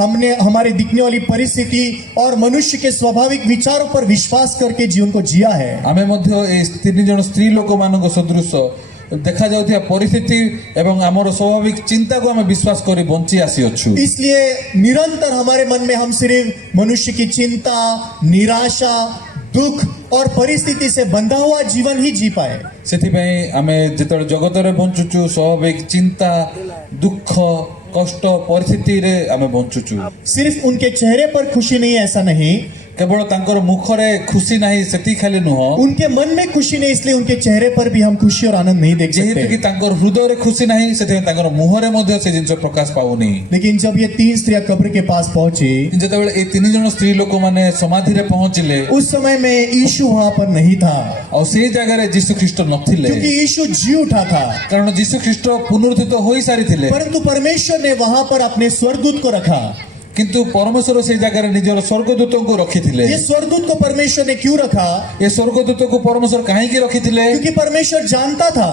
हमने हमारे दिखने वाली परिस्थिति और मनुष्य के स्वाभाविक विचारों पर विश्वास करके जीवन को जिया है। ଆମେ ମଧ୍ୟ ଏଇ ତିନି ଜଣ ସ୍ତ୍ରୀ ଲୋକମାନଙ୍କ ସଦୃଶ ଦେଖାଯାଉଥିବା ପରିସ୍ଥିତି ଏବଂ ଆମର ସ୍ୱାଭାବିକ ଚିନ୍ତାକୁ ଆମେ ବିଶ୍ୱାସ କରି ବଞ୍ଚି ଆସିଅଛୁ इसलिए निरंतर हमारे मन में हम सिर्फ मनुष्य की चिंता, निराशा, दुख और परिस्थिति से बंधा हुआ जीवन ही जी पाए। ସେଥିପାଇଁ ଆମେ ଯେତେବେଳେ ଜଗତରେ ବଞ୍ଚୁଛୁ ସ୍ୱାଭାବିକ ଚିନ୍ତା ଦୁଃଖ କଷ୍ଟ ପରିସ୍ଥିତିରେ ଆମେ ବଞ୍ଚୁଛୁ सिर्फ उनके चेहरे पर खुशी नहीं, ऐसा नहीं। କେବଳ ତାଙ୍କର ମୁଖରେ ଖୁସି ନାହିଁ ସେତିକି ଖାଲି ନୁହଁ उनके मन में खुशी नहीं, इसलिए उनके चेहरे पर भी हम खुशी और आनंद नहीं देख ଯେହେତୁ କି सकते। ତାଙ୍କର ହୃଦୟରେ ଖୁସି ନାହିଁ ସେଥିପାଇଁ ତାଙ୍କର ମୁହଁରେ ମଧ୍ୟ ସେ ଜିନିଷ ପ୍ରକାଶ ପାଉନି लेकिन जब ये 3 स्त्रियां कब्र के पास पहुंची ଯେତେବେଳେ ଏଇ ତିନି ଜଣ ସ୍ତ୍ରୀ ଲୋକମାନେ ସମାଧିରେ ପହଞ୍ଚିଲେ उस समय में यीशु वहां पर नहीं था, ଆଉ ସେଇ ଜାଗାରେ ଯୀଶୁ ଖ୍ରୀଷ୍ଟ ନଥିଲେ क्योंकि यीशु जी उठा था। କାରଣ ଯୀଶୁ ଖ୍ରୀଷ୍ଟ ପୁନରୁତ୍ଥିତ ହୋଇସାରିଥିଲେ परंतु परमेश्वर ने वहां पर अपने स्वर्गदूत को रखा। କିନ୍ତୁ ପରମେଶ୍ୱର ସେଇ ଜାଗାରେ ନିଜର ସ୍ୱର୍ଗଦୂତଙ୍କୁ ରଖିଥିଲେ ये स्वर्गदूत को परमेश्वर ने क्यों रखा? ଏ ସ୍ୱର୍ଗଦୂତକୁ ପରମେଶ୍ୱର କାହିଁକି ରଖିଥିଲେ क्योंकि परमेश्वर जानता था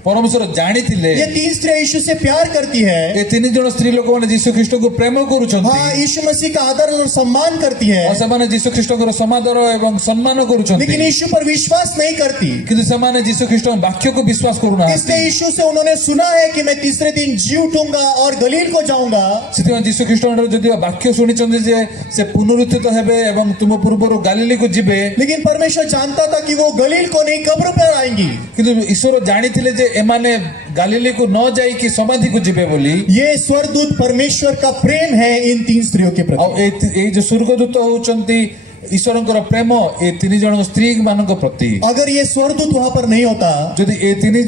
परमेश्वर जानिथिले ये तीन स्त्रियां यीशु से प्यार करती है। ए तीन जण स्त्री लोक माने यीशु ख्रीष्ट को प्रेम करूछंती हाँ, यीशु मसीह का आदर और सम्मान करती है, और समाने यीशु ख्रीष्ट को समादर एवं सम्मान करूछंती लेकिन यीशु पर विश्वास नहीं करती। किंतु समाने यीशु ख्रीष्ट वाक्य को विश्वास करूना इसलिए यीशु से उन्होंने सुना है कि मैं तीसरे दिन जी उठूंगा और गलील को जाऊंगा। सेति यीशु ख्रीष्ट जदि वाक्य शुनिचंती जे से पुनरुत्थित हेबे एवं तुम पूर्वरु गालीली को जिबे, लेकिन परमेश्वर जानता था कि वो गलील को नहीं कब्र पर आएंगी। किंतु ईश्वर जानिथिले जे एमाने गालीली को न जाई कि समाधि को जिबे बोली। ये स्वर्गदूत परमेश्वर का प्रेम है इन तीन स्त्रियों के आ प्रति। ए जो स्वर्गदूत होचंती ईश्वरଙ୍କର ପ୍ରେମ ए ତିନି ଜଣ ସ୍ତ୍ରୀ ମାନଙ୍କ ପ୍ରତି। अगर ये स्वर्गदूत वहां पर नहीं होता ଯଦି ଏ ତିନି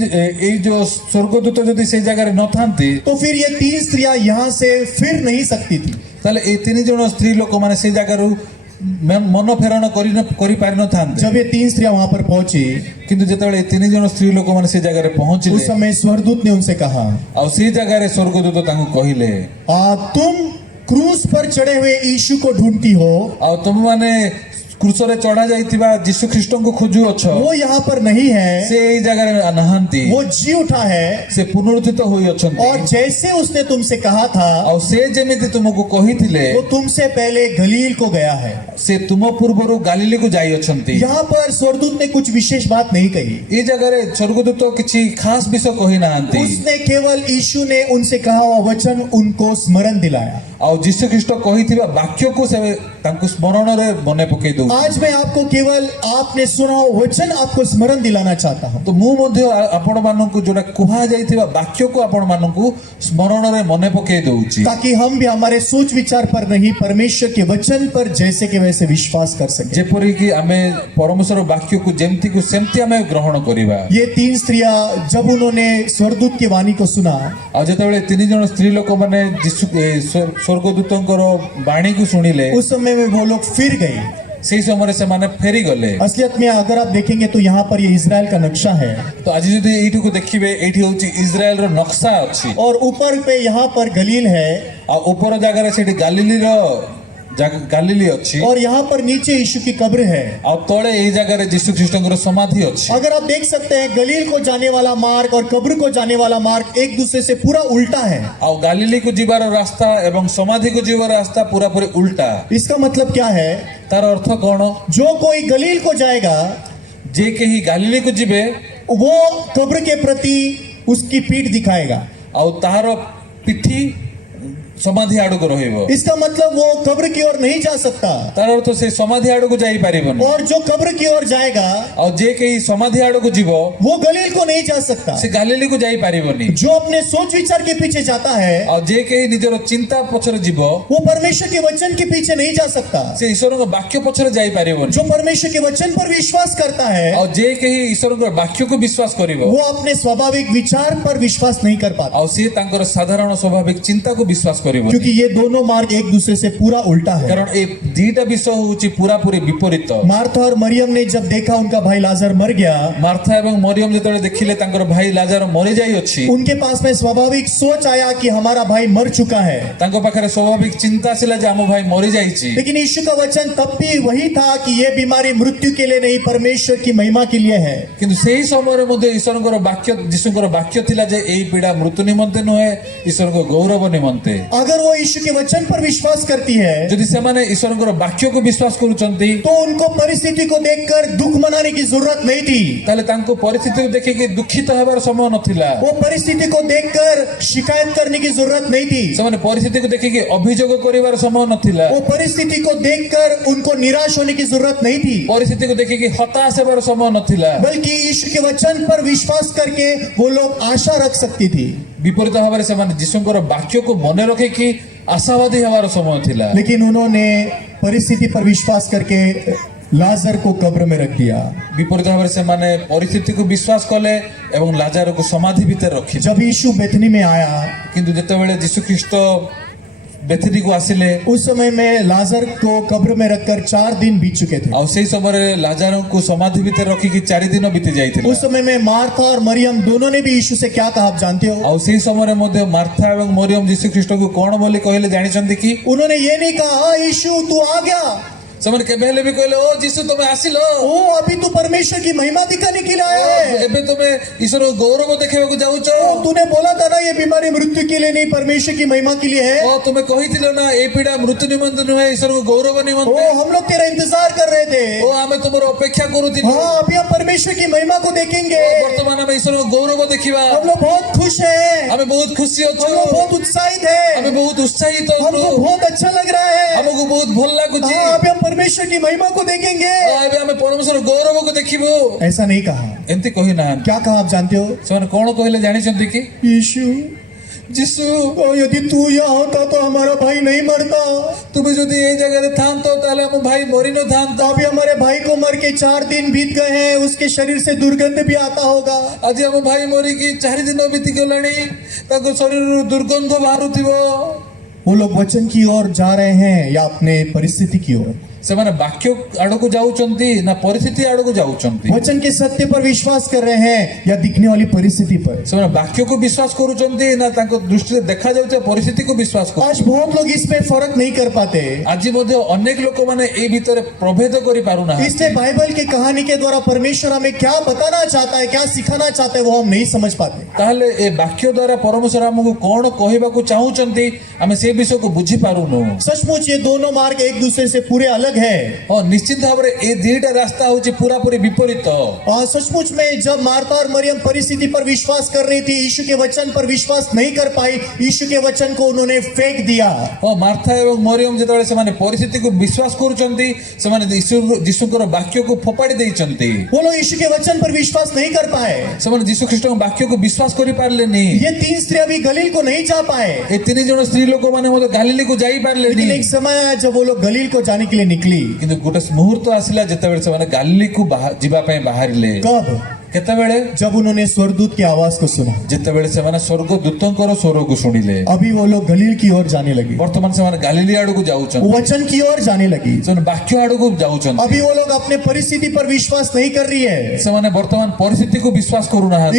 ଏଇ ଯୋଉ ସ୍ୱର୍ଗଦୂତ ଯଦି ସେଇ ଜାଗାରେ ନଥାନ୍ତି तो फिर ये तीन स्त्रियां यहाँ से फिर नहीं सकती थी। ତାହେଲେ ଏ ତିନି ଜଣ ସ୍ତ୍ରୀ ଲୋକମାନେ ସେଇ ଜାଗାରୁ ମନ ଫେରଣ କରି ପାରି ନଥାନ୍ତେ। जब ये तीन स्त्रियां वहां पर पहुंची, କିନ୍ତୁ ଯେତେବେଳେ ଏ ତିନି ଜଣ ସ୍ତ୍ରୀ ଲୋକମାନେ ସେଇ ଜାଗାରେ ପହଞ୍ଚିଲେ उस समय स्वर्गदूत ने उनसे कहा, ଆଉ ସେଇ ଜାଗାରେ ସ୍ୱର୍ଗଦୂତ ତାଙ୍କୁ କହିଲେ तुम क्रूस पर चढ़े हुए यीशु को ढूंढती हो, ଆଉ ତମେମାନେ क्रूसरे चढ़ा जाइतिबा यीशु ख्रीष्टଙ୍କୁ खोजुଅଛ, वो यहाँ पर नहीं है, ସେ ଏଇ ଜାଗାରେ ନାହାନ୍ତି, वो जी उठा है। ସେ ପୁନରୁତ୍ଥିତ ହୋଇ ଅଛନ୍ତି। और जैसे उसने तुमसे कहा था, ଆଉ ସେ ଯେମିତି ତୁମକୁ କହିଥିଲେ वो तुमसे पहले गलील को गया है। ସେ ତୁମ ପୂର୍ବରୁ ଗାଲିଲିକୁ ଯାଇ ଅଛନ୍ତି। यहाँ पर स्वर्गदूत ने कुछ विशेष बात नहीं कही। ଏ ଜାଗାରେ ସ୍ୱର୍ଗଦୂତ କିଛି ଖାସ ବିଷୟ କହି ନାହାନ୍ତି। उसने केवल यीशु ने उनसे कहा हुआ वचन उनको स्मरण दिलाया। ଆଉ ଯୀଶୁ ଖ୍ରୀଷ୍ଟ କହିଥିବା ବାକ୍ୟକୁ ସେ ତାଙ୍କୁ ସ୍ମରଣରେ ମନେ ପକେଇ ଦଉ। आज मैं आपको केवल आपने सुना हुआ वचन आपको स्मरण दिलाना चाहता हूँ, ତ ମୁଁ ମଧ୍ୟ ଆପଣ ମାନଙ୍କୁ ଯୋଉଟା କୁହାଯାଇଥିବା ବାକ୍ୟକୁ ଆପଣ ମାନଙ୍କୁ ସ୍ମରଣରେ ମନେ ପକେଇ ଦଉଛି, ताकि हम भी हमारे सोच विचार पर नहीं परमेश्वर के वचन पर जैसे के वैसे विश्वास कर सके। ଯେପରିକି ଆମେ ପରମେଶ୍ୱର ବାକ୍ୟକୁ ଯେମିତିକୁ ସେମିତି ଆମେ ଗ୍ରହଣ କରିବା। ये तीन स्त्रियां जब उन्होंने स्वर्गदूत की वाणी को सुना, ଆଉ ଯେତେବେଳେ ତିନି ଜଣ ସ୍ତ୍ରୀ ଲୋକମାନେ ଯୀଶୁ ସ୍ୱର୍ଗଦୂତଙ୍କର ବାଣୀକୁ ଶୁଣିଲେ उस समय में वो लोग फिर गए। ସେଇ ସମୟରେ ସେମାନେ ଫେରିଗଲେ। असलियत में अगर आप देखेंगे तो यहाँ पर ये इजराइल का नक्शा है, ତ ଆଜି ଯଦି ଏଇଠିକୁ ଦେଖିବେ ଏଇଠି ହଉଛି ଇସ୍ରାଏଲର ନକ୍ସା ଅଛି, और ऊपर पे यहाँ पर गलील है, ଆଉ ଉପର ଜାଗାରେ ସେଠି ଗାଲିଲି ଅଛି, और यहाँ पर नीचे यीशु की कब्र है। ଆଉ ତଳେ ଏଇ ଜାଗାରେ ଯୀଶୁ ଖ୍ରୀଷ୍ଟଙ୍କର ସମାଧି ଅଛି। अगर आप देख सकते हैं गलील को जाने वाला मार्ग और कब्र को जाने वाला मार्ग एक दूसरे से पूरा उल्टा है। ଆଉ ଗାଲିଲିକୁ ଯିବାର ରାସ୍ତା ଏବଂ ସମାଧିକୁ ଯିବାର ରାସ୍ତା ପୁରାପୁରି ଉଲ୍ଟା। इसका मतलब क्या है? ତାର ଅର୍ଥ କଣ? जो कोई गलील को जाएगा ଯେ କେହି ଗାଲିଲିକୁ ଯିବେ वो कब्र के प्रति उसकी पीठ दिखाएगा। ଆଉ ତାହାର ପିଠି ସମାଧି ଆଡକୁ ରହିବ। इसका मतलब वो कब्र की ओर नहीं जा सकता, ତାର ଅର୍ଥ ସେ ସମାଧି ଆଡକୁ ଯାଇପାରିବନି। और जो कब्र की ओर जाएगा ଆଉ ଯେ କେହି ସମାଧି ଆଡକୁ ଯିବ वो गलील को नहीं जा सकता। ସେ ଗାଲିଲିକୁ ଯାଇପାରିବନି। जो अपने सोच विचार के पीछे जाता है ଆଉ ଯେ କେହି ନିଜର ଚିନ୍ତା ପଛରେ ଯିବ वो परमेश्वर के वचन के पीछे नहीं जा सकता। ସେ ଈଶ୍ୱରଙ୍କ ବାକ୍ୟ ପଛରେ ଯାଇପାରିବନି। जो परमेश्वर के वचन पर विश्वास करता है ଆଉ ଯେ କେହି ଈଶ୍ୱରଙ୍କ ବାକ୍ୟକୁ ବିଶ୍ୱାସ କରିବ वो अपने स्वाभाविक विचार पर विश्वास नहीं कर पाता, ଆଉ ସିଏ ତାଙ୍କର ସାଧାରଣ ସ୍ୱାଭାବିକ ଚିନ୍ତାକୁ ବିଶ୍ୱାସ କରିବ। क्योंकि ये दोनों मार्ग एक दूसरे से पूरा उल्टा है। କାରଣ ଏ ଦିଟା ବିଷୟ ହଉଛି ପୁରାପୁରି ବିପରୀତ। मार्था और मरियम ने जब देखा उनका भाई लाजर मर गया, ମାର୍ଥା ଏବଂ ମରିୟମ ଯେତେବେଳେ ଦେଖିଲେ ତାଙ୍କର ଭାଇ ଲାଜାର ମରିଯାଇଅଛି, उनके पास में स्वाभाविक सोच आया कि हमारा भाई मर चुका है। ତାଙ୍କ ପାଖରେ ସ୍ୱାଭାବିକ ଚିନ୍ତା ଆସିଲା ଯେ ଆମ ଭାଇ ମରିଯାଇଛି। लेकिन यीशु का वचन तब भी वही था कि ये बीमारी मृत्यु के लिए नहीं परमेश्वर की महिमा के लिए है। କିନ୍ତୁ ସେହି ସମୟରେ ମଧ୍ୟ ଈଶ୍ୱରଙ୍କର ବାକ୍ୟ ଯୀଶୁଙ୍କର ବାକ୍ୟ ଥିଲା ଯେ ଏଇ ପୀଡ଼ା ମୃତ୍ୟୁ ନିମନ୍ତେ ନୁହେଁ, ଈଶ୍ୱରଙ୍କ ଗୌରବ ନିମନ୍ତେ। अगर वो यीशु के वचन पर विश्वास करती है ଯଦି ସେମାନେ ଈଶ୍ୱରଙ୍କର ବାକ୍ୟକୁ ବିଶ୍ୱାସ କରୁଛନ୍ତି तो उनको परिस्थिति को देखकर दुख मनाने की जरूरत नहीं थी। ତାହେଲେ ତାଙ୍କୁ ପରିସ୍ଥିତିକୁ ଦେଖିକି ଦୁଃଖିତ ହେବାର ସମୟ ନଥିଲା। वो परिस्थिति को देखकर शिकायत करने की जरूरत नहीं थी। ସେମାନେ ପରିସ୍ଥିତିକୁ ଦେଖିକି ଅଭିଯୋଗ କରିବାର ସମୟ ନଥିଲା। वो परिस्थिति को देखकर उनको निराश होने की जरूरत नहीं थी, ପରିସ୍ଥିତିକୁ ଦେଖିକି ହତାଶ ହେବାର ସମୟ ନଥିଲା। बल्कि यीशु के वचन पर विश्वास करके वो लोग आशा रख सकती थी। ବିପରୀତ ଭାବରେ ସେମାନେ ଯୀଶୁଙ୍କର ବାକ୍ୟକୁ ମନେ ରଖିକି ଆଶାବାଦୀ ହେବାର ସମୟ ଥିଲା। लेकिन उन्होंने परिस्थिति पर विश्वास करके लाजर को कब्र में रख दिया। ବିପରୀତ ଭାବରେ ସେମାନେ ପରିସ୍ଥିତିକୁ ବିଶ୍ୱାସ କଲେ ଏବଂ ଲାଜାରକୁ ସମାଧି ଭିତରେ ରଖିଲେ। जब यीशु बेथनी में आया କିନ୍ତୁ ଯେତେବେଳେ ଯୀଶୁ ଖ୍ରୀଷ୍ଟ ବେଥେନିକୁ ଆସିଲେ उस समय में लाजर को कब्र में रखकर 4 दिन बीत चुके थे। ଆଉ ସେଇ ସମୟରେ ଲାଜାରଙ୍କୁ ସମାଧି ଭିତରେ ରଖିକି 4 ଦିନ ବିତି ଯାଇଥିଲା। उस समय में मार्था और मरियम दोनों ने भी यीशु से क्या कहा आप जानते हो? ଆଉ ସେଇ ସମୟରେ ମଧ୍ୟ ମାର୍ଥା ଏବଂ ମରିୟମ ଯୀଶୁ ଖ୍ରୀଷ୍ଟଙ୍କୁ କଣ ବୋଲି କହିଲେ ଜାଣିଛନ୍ତି କି? उन्होंने ये नहीं कहा हाँ यीशु तू आ गया, ସେମାନେ କେବେ ହେଲେ ବି କହିଲେ ଓ ଯୀଶୁ ତମେ ଆସିଲ ओ अभी तू परमेश्वर की महिमा दिखाने के लिए आया है। ଏବେ ତମେ ଈଶ୍ୱର ଗୌରବ ଦେଖେଇବାକୁ ଯାଉଛ ओ, तूने बोला था ना ये बीमारी मृत्यु के लिए नहीं परमेश्वर की महिमा के लिए है। ଓ ତୁମେ କହିଥିଲ ନା ଏ ପୀଡା ମୃତ୍ୟୁ ନିମନ୍ତେ ନୁହେଁ ଈଶ୍ୱରଙ୍କ ଗୌରବ ओ ନିମନ୍ତେ हम लोग तेरा इंतजार कर रहे थे। ଓ ଆମେ ତୁମର ଅପେକ୍ଷା କରୁଥିଲୁ हाँ अभी हम परमेश्वर की महिमा को देखेंगे। ବର୍ତ୍ତମାନ ଆମେ ଈଶ୍ୱରଙ୍କ ଗୌରବ ଦେଖିବା हम लोग बहुत खुश हैं। ଆମେ ବହୁତ ଖୁସି हम ଅଛୁ लोग बहुत उत्साहित ଆମେ हैं। ବହୁତ ଉତ୍ସାହିତ हमको ଅଛୁ बहुत अच्छा लग रहा है। ଆମକୁ ବହୁତ ଭଲ ଲାଗୁଛି हाँ अभी हम परमेश्वर की महिमा को देखेंगे। ଏବେ ଆମେ ପରମେଶ୍ୱର ଗୌରବକୁ ଦେଖିବୁ ऐसा नहीं कहा। ଏମିତି କହିନାହାନ୍ତି क्या कहा आप जानते हो? ସେମାନେ କଣ କହିଲେ ଜାଣିଛନ୍ତି କି यीशु ଯୀଶୁ ओ, यदि तू यहाँ होता तो हमारा भाई नहीं मरता। ତୁମେ ଯଦି ଏଇ ଜାଗାରେ ଥାନ୍ତ ତାହେଲେ ଆମ ଭାଇ ମରିନଥାନ୍ତା अभी हमारे भाई को मर के 4 दिन बीत गए हैं। उसके शरीर से दुर्गंध भी आता होगा। ଆଜି ଆମ ଭାଇ ମରିକି 4 ଦିନ ବିତିଗଲାଣି ତାଙ୍କ ଶରୀରରୁ ଦୁର୍ଗନ୍ଧ ବାହାରୁଥିବ वो लोग वचन की ओर जा रहे हैं या अपने परिस्थिति की ओर? ସେମାନେ ବାକ୍ୟ ଆଡକୁ ଯାଉଛନ୍ତି ନା ପରିସ୍ଥିତି ଆଡକୁ ଯାଉଛନ୍ତି वचन के सत्य पर विश्वास कर रहे हैं या दिखने वाली परिस्थिति पर? ସେମାନେ ବାକ୍ୟକୁ ବିଶ୍ୱାସ କରୁଛନ୍ତି ନା ତାଙ୍କ ଦୃଷ୍ଟିରେ ଦେଖାଯାଉଥିବା ପରିସ୍ଥିତିକୁ ବିଶ୍ୱାସ କରୁଛନ୍ତି आज बहुत लोग इसमें फर्क नहीं कर पाते। ଆଜି ମଧ୍ୟ ଅନେକ ଲୋକମାନେ ଏଇ ଭିତରେ ପ୍ରଭେଦ କରିପାରୁନାହାନ୍ତି इसलिए बाइबल की कहानी के द्वारा परमेश्वर हमें क्या बताना चाहता है, क्या सिखाना चाहता है, वो हम नहीं समझ पाते। ତାହେଲେ ଏ ବାକ୍ୟ ଦ୍ୱାରା ପରମେଶ୍ୱର ଆମକୁ କଣ କହିବାକୁ ଚାହୁଁଛନ୍ତି ଆମେ ସେ ବିଷୟକୁ ବୁଝିପାରୁନୁ सचमुच ये दोनों मार्ग एक दूसरे से पूरे अलग है। ହଁ ନିଶ୍ଚିତ ଭାବରେ ଏ ଦିଟା ରାସ୍ତା ହଉଛି ପୁରାପୁରି ବିପରୀତ और सचमुच में जब मार्था और मरियम परिस्थिति पर विश्वास कर रही थी, यीशु के वचन पर विश्वास नहीं कर पाई, यीशु के वचन को उन्होंने फेंक दिया। ହଁ ମାର୍ଥା ଏବଂ ମରିୟମ ଯେତେବେଳେ ସେମାନେ ପରିସ୍ଥିତିକୁ ବିଶ୍ୱାସ କରୁଛନ୍ତି ସେମାନେ ଯୀଶୁଙ୍କର ବାକ୍ୟକୁ ଫୋପାଡ଼ି ଦେଇଛନ୍ତି वो लोग यीशु के वचन पर विश्वास नहीं कर पाए। ସେମାନେ ଯୀଶୁ ଖ୍ରୀଷ୍ଟଙ୍କ ବାକ୍ୟକୁ ବିଶ୍ୱାସ କରିପାରିଲେନି ये 3 स्त्री अभी गलील को नहीं जा पाए। ଏ 3 ଜଣ ସ୍ତ୍ରୀ ଲୋକମାନେ ମଧ୍ୟ ଗାଲିଲିକୁ ଯାଇପାରିଲେନି लेकिन एक समय आया जब वो लोग गलील को जाने के लिए निकली। କିନ୍ତୁ ଗୋଟେ ମୁହୂର୍ତ୍ତ ଆସିଲା ଯେତେବେଳେ ସେମାନେ ଗାଲିଲିକୁ ଯିବା ପାଇଁ ବାହାରିଲେ कब? କେତେବେଳେ जब उन्होंने स्वर्गदूत की आवाज को सुना। ଯେତେବେଳେ ସେମାନେ ସ୍ୱର୍ଗଦୂତଙ୍କର ସ୍ୱରକୁ ଶୁଣିଲେ अभी वो लोग गलील की ओर जाने लगे, ବର୍ତ୍ତମାନ ସେମାନେ ଗାଲିଲି ଆଡକୁ ଯାଉଛନ୍ତି वचन की ओर जाने लगी। ସେମାନେ ବାକ୍ୟ ଆଡକୁ ଯାଉଛନ୍ତି अभी वो लोग अपने परिस्थिति पर विश्वास नहीं कर रही है। ସେମାନେ ବର୍ତ୍ତମାନ ପରିସ୍ଥିତିକୁ ବିଶ୍ୱାସ କରୁନାହାନ୍ତି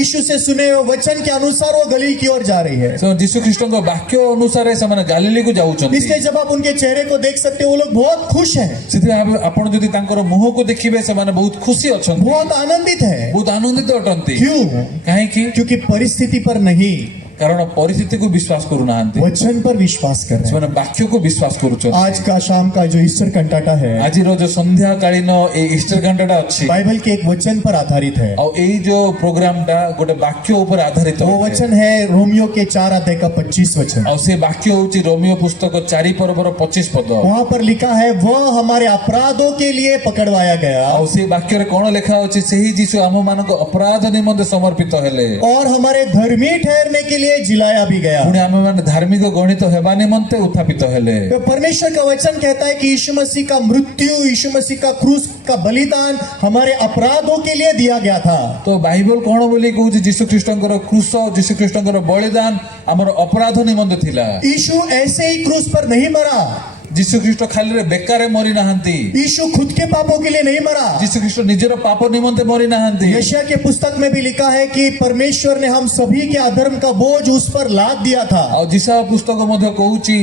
यीशु से सुने हुए वचन के अनुसार वो गलील की ओर जा रही है। ସେମାନେ ଯୀଶୁ ଖ୍ରୀଷ୍ଟଙ୍କ ବାକ୍ୟ ଅନୁସାରେ ସେମାନେ ଗାଲିଲିକୁ ଯାଉଛନ୍ତି इसलिए जब आप उनके चेहरे को देख सकते हो, वो लोग बहुत खुश हैं, ସେଥିପାଇଁ ଆପଣ ଯଦି ତାଙ୍କର ମୁହଁକୁ ଦେଖିବେ ସେମାନେ ବହୁତ ଖୁସି ଅଛନ୍ତି बहुत आनंदित है। ବହୁତ ଆନନ୍ଦିତ ଅଟନ୍ତି क्यों? କାହିଁକି क्योंकि परिस्थिति पर नहीं, କାରଣ ପରିସ୍ଥିତିକୁ ବିଶ୍ୱାସ କରୁନାହାନ୍ତି वचन पर विश्वास कर रहे हैं। ସେମାନେ ବାକ୍ୟକୁ ବିଶ୍ୱାସ କରୁଛନ୍ତି आज का शाम का जो ईस्टर कंटाटा है, ଆଜିର ଯୋଉ ସନ୍ଧ୍ୟା କାଳୀନ ଏଇ ଇଷ୍ଟର ଘଣ୍ଟାଟା ଅଛି बाइबल के एक वचन पर आधारित है। ଆଉ ଏଇ ଯୋଉ ପ୍ରୋଗ୍ରାମଟା ଗୋଟେ ବାକ୍ୟ ଉପରେ ଆଧାରିତ वो ଅଟେ। वचन है रोमियो के 4 अध्याय का 25 वचन। ଆଉ ସେ ବାକ୍ୟ ହଉଛି ରୋମିଓ ପୁସ୍ତକ 4 ପର୍ବର 25 ପଦ वहां पर लिखा है, वह हमारे अपराधों के लिए पकड़वाया गया ଆଉ ସେ ବାକ୍ୟରେ କଣ ଲେଖା ଅଛି ସେହି ଯୀଶୁ ଆମମାନଙ୍କ ଅପରାଧ ନିମନ୍ତେ ସମର୍ପିତ ହେଲେ और हमारे धर्मी ठहरने के लिए जिलाया भी गया। ପୁଣି ଆମେମାନେ ଧାର୍ମିକ ଗଣିତ ହେବା ନିମନ୍ତେ ଉତ୍ଥାପିତ ହେଲେ तो परमेश्वर का वचन कहता है कि यीशु मसीह का मृत्यु, यीशु मसीह का क्रूस का बलिदान हमारे अपराधों के लिए दिया गया था। ତ ବାଇବଲ କଣ ବୋଲି କହୁଛି ଯୀଶୁ ଖ୍ରୀଷ୍ଟଙ୍କର କ୍ରୁଶ ଯୀଶୁ ଖ୍ରୀଷ୍ଟଙ୍କର ବଳିଦାନ ଆମର ଅପରାଧ ନିମନ୍ତେ ଥିଲା यीशु ऐसे ही क्रूस पर नहीं मरा। ଯୀଶୁ ଖ୍ରୀଷ୍ଟ ଖାଲିରେ ବେକାରେ ମରି ନାହାନ୍ତି यीशु खुद के पापों के लिए नहीं मरा। ଯୀଶୁ ଖ୍ରୀଷ୍ଟ ନିଜର ପାପ ନିମନ୍ତେ ମରି ନାହାନ୍ତି यशायाह के पुस्तक में भी लिखा है कि परमेश्वर ने हम सभी के अधर्म का बोझ उस पर लाद दिया था। ଆଉ ଯିଶା ପୁସ୍ତକ ମଧ୍ୟ କହୁଛି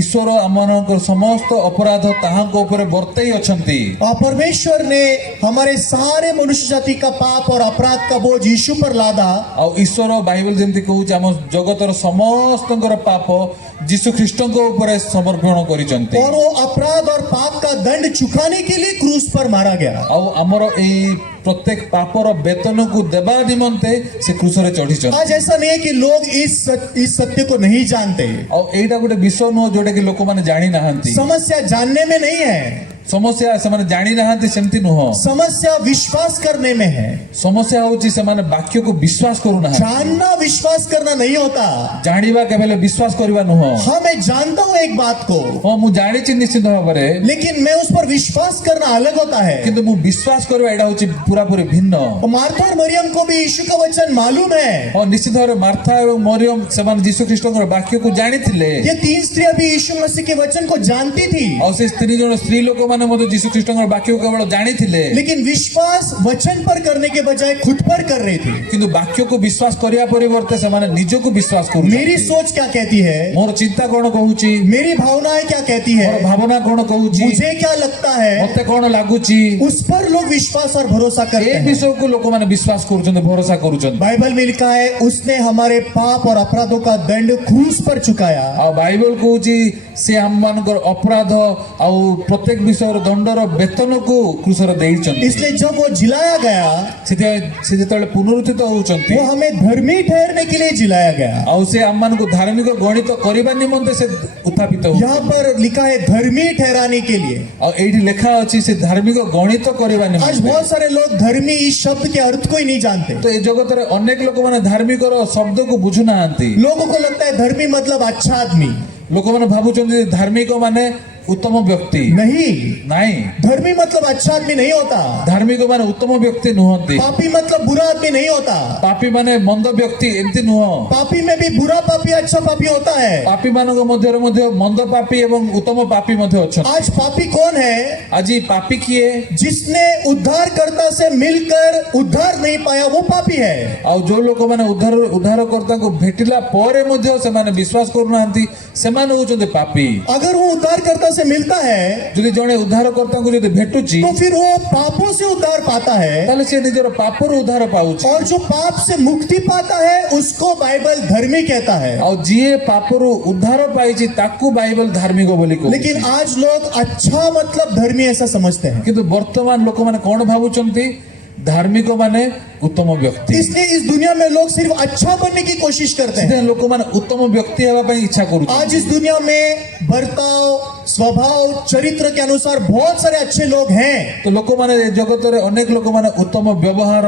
ଈଶ୍ୱର ଆମମାନଙ୍କର ସମସ୍ତ ଅପରାଧ ତାହାଙ୍କ ଉପରେ ବର୍ତ୍ତେଇ ଅଛନ୍ତି और परमेश्वर ने हमारे सारे मनुष्य जाति का पाप और अपराध का बोझ यीशु पर लादा। ଆଉ ଈଶ୍ୱର ବାଇବଲ ଯେମିତି କହୁଛି ଆମ ଜଗତର ସମସ୍ତଙ୍କର ପାପ ଯୀଶୁ ଖ୍ରୀଷ୍ଟଙ୍କ ଉପରେ ସମର୍ପଣ କରିଛନ୍ତି और वो अपराध और पाप का दंड चुकाने के लिए क्रूस पर मारा गया। ଆଉ ଆମର ଏଇ ପ୍ରତ୍ୟେକ ପାପର ବେତନକୁ ଦେବା ନିମନ୍ତେ ସେ କ୍ରୁଶରେ ଚଢିଛନ୍ତି आज ऐसा नहीं है कि लोग इस सत्य को नहीं जानते। ଆଉ ଏଇଟା ଗୋଟେ ବିଷୟ ନୁହଁ ଯୋଉଟା କି ଲୋକମାନେ ଜାଣି ନାହାନ୍ତି समस्या जानने में नहीं है, ସମସ୍ୟା ସେମାନେ ଜାଣି ନାହାନ୍ତି ସେମିତି ନୁହଁ समस्या विश्वास करने में है। ସମସ୍ୟା ହଉଛି ସେମାନେ ବାକ୍ୟକୁ ବିଶ୍ୱାସ କରୁନାହାନ୍ତି जानना विश्वास करना नहीं होता। ଜାଣିବା କେବେ ହେଲେ ବିଶ୍ୱାସ କରିବା ନୁହଁ हाँ मैं जानता हूँ एक बात को, ହଁ ମୁଁ ଜାଣିଛି ନିଶ୍ଚିତ ଭାବରେ लेकिन मैं उस पर विश्वास करना अलग होता है। କିନ୍ତୁ ମୁଁ ବିଶ୍ୱାସ କରିବା ଏଇଟା ହଉଛି ପୁରାପୁରି ଭିନ୍ନ और मार्था और मरियम को भी यीशु का वचन मालूम है। ହଁ ନିଶ୍ଚିତ ଭାବରେ ମାର୍ଥା ଏବଂ ମରିୟମ ସେମାନେ ଯୀଶୁ ଖ୍ରୀଷ୍ଟଙ୍କର ବାକ୍ୟକୁ ଜାଣିଥିଲେ ये 3 स्त्री अभी यीशु मसीह के वचन को जानती थी। ଆଉ ସେ 3 ଜଣ ସ୍ତ୍ରୀ ଲୋକମାନେ ଲୋକମାନେ ମଧ୍ୟ ଯୀଶୁ ଖ୍ରୀଷ୍ଟଙ୍କର ବାକ୍ୟକୁ କେବଳ ଜାଣିଥିଲେ, लेकिन विश्वास वचन पर करने के बजाय खुद पर कर रहे थे। କିନ୍ତୁ ବାକ୍ୟକୁ ବିଶ୍ୱାସ କରିବା ପରିବର୍ତ୍ତେ ସେମାନେ ନିଜକୁ ବିଶ୍ୱାସ मेरी କରୁଛନ୍ତି। सोच क्या कहती है, ମୋର ଚିନ୍ତା କଣ କହୁଛି, मेरी भावनाएं क्या कहती ମୋର है, ଭାବନା କଣ କହୁଛି, मुझे क्या लगता है, ମତେ କଣ ଲାଗୁଛି, उस पर लोग विश्वास और भरोसा ଏ करते हैं। ବିଷୟକୁ ଲୋକମାନେ ବିଶ୍ୱାସ କରୁଛନ୍ତି, ଭରସା କରୁଛନ୍ତି। बाइबल में लिखा है उसने हमारे पाप और अपराधों का दंड क्रूस पर चुकाया। ଆଉ ବାଇବଲ କହୁଛି ସେ ଆମମାନଙ୍କର ଅପରାଧ ଆଉ ପ୍ରତ୍ୟେକ ବିଷୟର ଦଣ୍ଡର ବେତନକୁ କ୍ରୁଶରେ ଦେଇଛନ୍ତି। इसलिए जब वो जिलाया गया, ସେଥିପାଇଁ ସେ ଯେତେବେଳେ ପୁନରୁତ୍ଥିତ ହଉଛନ୍ତି, वो हमें धर्मी ठहरने के लिए जिलाया गया। ଆଉ ସେ ଆମମାନଙ୍କୁ ଧାର୍ମିକ ଗଣିତ କରିବା ନିମନ୍ତେ ସେ ଉତ୍ଥାପିତ ହଉଛନ୍ତି। यहाँ पर लिखा है धर्मी ठहराने के लिए। ଆଉ ଏଇଠି ଲେଖା ଅଛି ସେ ଧାର୍ମିକ ଗଣିତ କରିବା आज ନିମନ୍ତେ। बहुत सारे लोग धर्मी इस शब्द के अर्थ को ही नहीं जानते। ତ ଏ ଜଗତରେ ଅନେକ ଲୋକମାନେ ଧାର୍ମିକର ଶବ୍ଦକୁ ବୁଝୁନାହାନ୍ତି। लोगों को लगता है धर्मी मतलब अच्छा आदमी। ଲୋକମାନେ ଭାବୁଛନ୍ତି ଯେ ଧାର୍ମିକ ମାନେ ଉତ୍ତମ ବ୍ୟକ୍ତି। नहीं, ନାଇଁ, धर्मी मतलब अच्छा आदमी नहीं होता। ଧାର୍ମିକ ମାନେ ଉତ୍ତମ ବ୍ୟକ୍ତି ନୁହନ୍ତି। पापी मतलब बुरा आदमी नहीं होता। ପାପୀ ମାନେ ମନ୍ଦ ବ୍ୟକ୍ତି ଏମିତି ନୁହଁ। पापी में भी बुरा पापी अच्छा पापी होता है। ପାପୀ ମାନଙ୍କ ମଧ୍ୟରେ ମଧ୍ୟ ମନ୍ଦ ପାପୀ ଏବଂ ଉତ୍ତମ ପାପୀ ମଧ୍ୟ ଅଛନ୍ତି। आज पापी कौन है? ଆଜି ପାପୀ କିଏ? जिसने उद्धारकर्ता से मिलकर उद्धार नहीं पाया वो पापी है। ଆଉ ଯୋଉ ଲୋକମାନେ ଉଦ୍ଧାରକର୍ତ୍ତାଙ୍କୁ ଭେଟିଲା ପରେ ମଧ୍ୟ ସେମାନେ ବିଶ୍ୱାସ କରୁନାହାନ୍ତି, ସେମାନେ ହଉଛନ୍ତି ପାପୀ। अगर वो उद्धारकर्ता से मिलता है ଯଦି ଜଣେ ଉଦ୍ଧାରକର୍ତ୍ତାଙ୍କୁ ଯଦି ଭେଟୁଛି, तो फिर वो पापों से उद्धार पाता है, ତାହେଲେ ସେ ନିଜର ପାପରୁ ଉଦ୍ଧାର ପାଉଛି। और जो पाप से मुक्ति पाता है उसको बाइबल धर्मी कहता है। ଆଉ ଯିଏ ପାପରୁ ଉଦ୍ଧାର ପାଇଛି ତାକୁ ବାଇବଲ ଧାର୍ମିକ ବୋଲି କହୁଛି। लेकिन आज लोग अच्छा मतलब धर्मी ऐसा समझते हैं। କିନ୍ତୁ ବର୍ତ୍ତମାନ ଲୋକମାନେ କଣ ଭାବୁଛନ୍ତି? ଧାର୍ମିକ ମାନେ ଉତ୍ତମ ବ୍ୟକ୍ତି। इसलिए इस दुनिया में लोग सिर्फ अच्छा बनने की कोशिश करते हैं। ସେଥିପାଇଁ ଲୋକମାନେ ଉତ୍ତମ ବ୍ୟକ୍ତି ହେବା ପାଇଁ ଇଚ୍ଛା କରୁଛନ୍ତି। आज इस दुनिया में बर्ताव, स्वभाव, चरित्र के अनुसार बहुत सारे अच्छे लोग हैं, ତ ଲୋକମାନେ ଏ ଜଗତରେ ଅନେକ ଲୋକମାନେ ଉତ୍ତମ ବ୍ୟବହାର,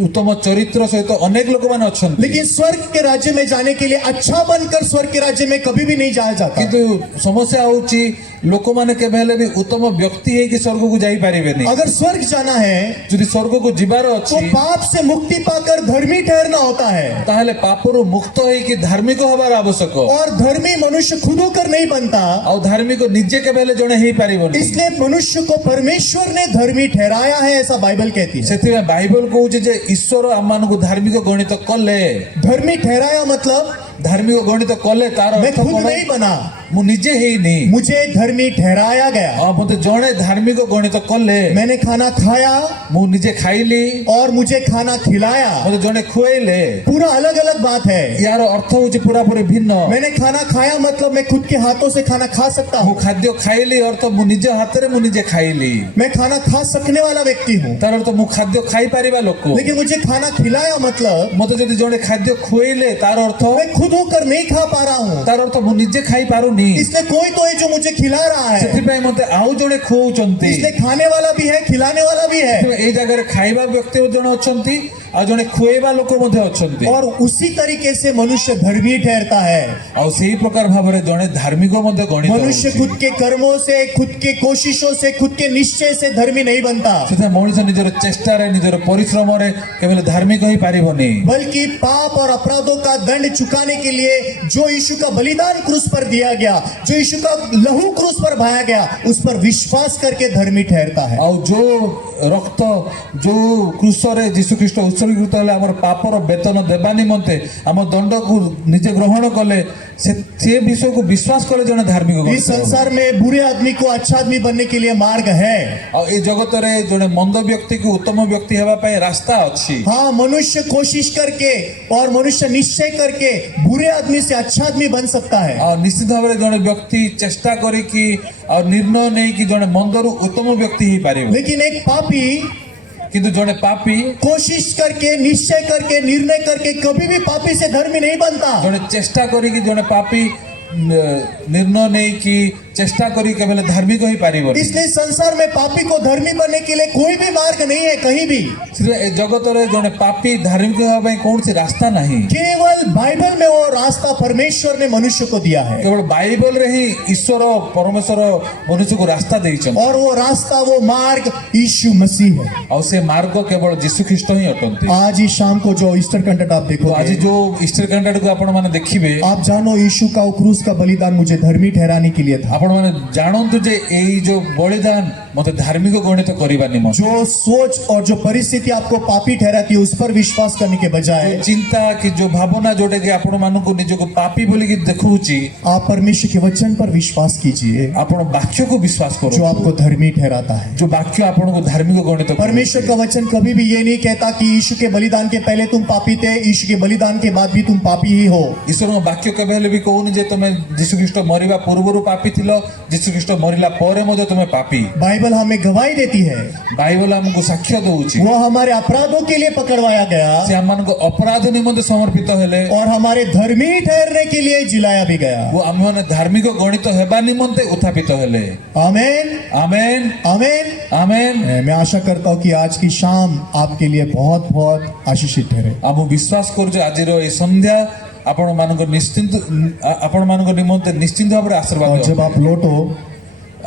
ଉତ୍ତମ ଚରିତ୍ର ସହିତ ଅନେକ ଲୋକମାନେ ଅଛନ୍ତି। लेकिन स्वर्ग के राज्य में जाने के लिए अच्छा बनकर स्वर्ग के राज्य में कभी भी नहीं जाया जाता। କିନ୍ତୁ ସମସ୍ୟା ହଉଛି ଲୋକମାନେ କେବେ ହେଲେ ବି ଉତ୍ତମ ବ୍ୟକ୍ତି ହେଇକି ସ୍ୱର୍ଗକୁ ଯାଇପାରିବେନି। अगर स्वर्ग जाना है ଯଦି ସ୍ୱର୍ଗକୁ ଯିବାର तो ଅଛି, पाप से मुक्ति पाकर धर्मी ठहरना होता है। ତାହେଲେ ପାପରୁ ମୁକ୍ତ ହେଇକି ଧାର୍ମିକ ହବାର ଆବଶ୍ୟକ। और धर्मी मनुष्य खुद होकर नहीं बनता, ଆଉ ଧାର୍ମିକ ନିଜେ କେବେ ହେଲେ ଜଣେ ହେଇପାରିବନି। इसलिए मनुष्य को परमेश्वर ने धर्मी ठहराया है ऐसा बाइबल कहती है। ସେଥିପାଇଁ ବାଇବଲ କହୁଛି ଯେ ଈଶ୍ୱର ଆମମାନଙ୍କୁ ଧାର୍ମିକ ଗଣିତ କଲେ। धर्मी ठहराया मतलब ଧାର୍ମିକ ଗଣିତ କଲେ ତାର मैं ଅର୍ଥ खुद କଣ? नहीं बना, ମୁଁ ନିଜେ ହେଇନି, मुझे धर्मी ठहराया गया। ଆଉ ମତେ ଜଣେ ଧାର୍ମିକ ଗଣିତ କଲେ। मैंने खाना खाया ମୁଁ ନିଜେ ଖାଇଲି, और मुझे खाना खिलाया। ମତେ ଜଣେ ଖୁଆଇଲେ। पूरा अलग अलग बात है। ୟାର ଅର୍ଥ ହଉଛି ପୁରାପୁରି ଭିନ୍ନ। मैंने खाना खाया मतलब मैं खुद के हाथों से खाना खा सकता ମୁଁ हूँ। ଖାଦ୍ୟ ଖାଇଲି ଅର୍ଥ ମୁଁ ନିଜ ହାତରେ ମୁଁ ନିଜେ ଖାଇଲି। मैं खाना खा सकने वाला व्यक्ति हूँ। ତାର ଅର୍ଥ ମୁଁ ଖାଦ୍ୟ ଖାଇପାରିବା ଲୋକ। लेकिन मुझे खाना खिलाया मतलब ମତେ ଯଦି ଜଣେ ଖାଦ୍ୟ ଖୁଆଇଲେ ତାର ଅର୍ଥ मैं खुद होकर नहीं खा पा रहा हूँ। ତାର ଅର୍ଥ ମୁଁ ନିଜେ ଖାଇପାରୁନି। इसलिए कोई तो है जो मुझे खिला रहा है। ସେଥିପାଇଁ ମତେ ଆଉ ଜଣେ ଖୁଆଉଛନ୍ତି। इसलिए खाने वाला भी है, खिलाने वाला भी है। ସେଥିପାଇଁ ଏଇ ଜାଗାରେ ଖାଇବା ବ୍ୟକ୍ତି ଜଣେ ଅଛନ୍ତି, ଆଉ ଜଣେ ଖୁଆଇବା ଲୋକ ମଧ୍ୟ ଅଛନ୍ତି। और उसी तरीके से मनुष्य धर्मी ठहरता है। ଆଉ ସେଇ ପ୍ରକାର ଭାବରେ ଜଣେ ଧାର୍ମିକ ମଧ୍ୟ ଗଣିତ मनुष्य ହେଉଛି। खुद के कर्मों से, खुद के कोशिशों से, खुद के निश्चय से धर्मी नहीं बनता, ସେଥିପାଇଁ ମଣିଷ ନିଜର ଚେଷ୍ଟାରେ ନିଜର ପରିଶ୍ରମରେ କେବେ ହେଲେ ଧାର୍ମିକ ହେଇପାରିବନି। बल्कि पाप और अपराधों का दंड चुकाने के लिए जो यीशु का बलिदान क्रूस पर दिया गया, जो यीशु का लहू क्रूस पर बहाया गया, उस पर विश्वास करके धर्मी ठहरता है। ଆଉ ଯୋଉ ରକ୍ତ ଯୋଉ କ୍ରୁଶରେ ଯୀଶୁ ଖ୍ରୀଷ୍ଟ ଉତ୍ସର୍ଗୀକୃତ ହେଲେ ଆମର ପାପର ବେତନ ଦେବା ନିମନ୍ତେ ଆମ ଦଣ୍ଡକୁ ନିଜେ ଗ୍ରହଣ କଲେ, ସେ ବିଷୟକୁ ବିଶ୍ୱାସ କଲେ ଜଣେ ଧାର୍ମିକ इस ଗଣିତ ହେବ। संसार में बुरे आदमी को अच्छा आदमी बनने के लिए मार्ग है। ଆଉ ଏ ଜଗତରେ ଜଣେ ମନ୍ଦ ବ୍ୟକ୍ତିକୁ ଉତ୍ତମ ବ୍ୟକ୍ତି ହେବା ପାଇଁ ରାସ୍ତା ଅଛି। हाँ, मनुष्य कोशिश करके और मनुष्य निश्चय करके बुरे आदमी से अच्छा आदमी बन सकता है। ଆଉ ନିଶ୍ଚିତ ଭାବରେ ଜଣେ ବ୍ୟକ୍ତି ଚେଷ୍ଟା କରିକି ଆଉ ନିର୍ଣ୍ଣୟ ନେଇକି ଜଣେ ମନ୍ଦରୁ ଉତ୍ତମ ବ୍ୟକ୍ତି ହେଇପାରିବ। लेकिन एक पापी କିନ୍ତୁ ଜଣେ ପାପୀ कोशिश करके, निश्चय करके, निर्णय करके कभी भी पापी से धर्मी नहीं बनता। ଜଣେ ଚେଷ୍ଟା କରିକି ଜଣେ ପାପୀ ନିର୍ଣ୍ଣୟ ନେଇକି चेष्टा करी केवल धार्मिक ही पारिबो। इसलिए संसार में पापी को धर्मी बनने के लिए कोई भी मार्ग नहीं है कहीं भी। जगत रे जने पापी धार्मिक होबा पई कौन सी रास्ता नहीं, केवल बाइबल में वो रास्ता परमेश्वर ने मनुष्य को दिया है। केवल बाइबल रे ही ईश्वर परमेश्वर मनुष्य को रास्ता देइछन और वो रास्ता, वो मार्ग यीशु मसीह है। और से मार्ग केवल यीशु ख्रीष्ट ही अटंती। आज इस शाम को जो ईस्टर कंटेंट आप देखो, आज जो ईस्टर कंटेंट को आपण माने देखिबे, आप जानो यीशु का वो क्रूस का बलिदान मुझे धर्मी ठहराने के लिए था। आपण आपण माने जानंतु जे एई जो बलिदान मते धार्मिक गणित करिबा निमंते जो सोच और जो परिस्थिति आपको पापी ठहराती है उस पर विश्वास करने के बजाय जो चिंता कि जो भावना जोटे कि आपण मानको निजको पापी बोली कि देखौची आप परमेश्वर के वचन पर विश्वास कीजिए आपण वाक्य को विश्वास जो करो आपको धर्मी ठहराता है। जो वाक्य आपण को धार्मिक गणित परमेश्वर का वचन कभी भी ये नहीं कहता कि यीशु के बलिदान के पहले तुम पापी थे, यीशु के बलिदान के बाद भी तुम पापी ही हो। ईश्वर वाक्य केबे हेले भी कहूनी जे तुमे यीशु ख्रीष्ट मरिबा पूर्वरु पापी थिलो, यीशु ख्रीष्ट मरिला परे मध्ये तुमे पापी। बाइबल हमें गवाही देती है बाइबल हमको साक्ष्य दउची वो हमारे अपराधों के लिए पकड़वाया गया से हमन को अपराध निमंते समर्पित हेले और हमारे धर्मी ठहरने के लिए जिलाया भी गया। वो हम माने धार्मिक गणित हेबा निमंते उत्थापित हेले। आमेन आमेन आमेन। आमेन। मैं आशा करता हूँ कि आज की शाम आपके लिए बहुत बहुत आशीषित ठहरे। हम विश्वास करू जे आजिर ए संध्या आपण मानको निश्चिंत आपण मानको निमंते निश्चिंत भाबरे आशीर्वाद और जब आप लौटो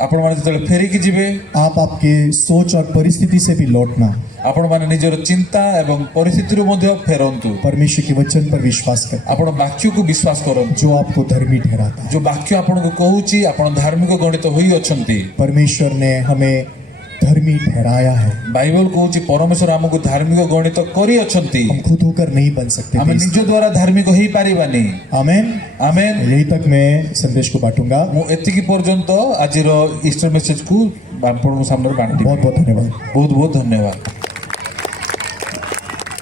आपण माने जेतले फेरी की जिवे आप आपके सोच और परिस्थिति से भी लौटना, आपण माने निजर चिंता एवं परिस्थिति रो मध्ये फेरंतु। परमेश्वर के वचन पर विश्वास कर आपण वाक्य को विश्वास करंतु जो आपको धर्मी ठहराता है। जो वाक्य आपण को कहूची आपण धार्मिक गणित होई अछंती। परमेश्वर ने हमें धर्मी ठहराया है। बाइबल कहूची परमेश्वर हमको धार्मिक गणित करी अछंती। हम खुद होकर नहीं बन सकते। हम निज द्वारा धार्मिक होई पारिबानी। आमेन आमेन। यही तक मैं संदेश को बांटूंगा। मु एतिकी पर्यंत आजिर ईस्टर मेसेज को आपण सामने बांटी। बहुत बहुत धन्यवाद। बहुत बहुत धन्यवाद।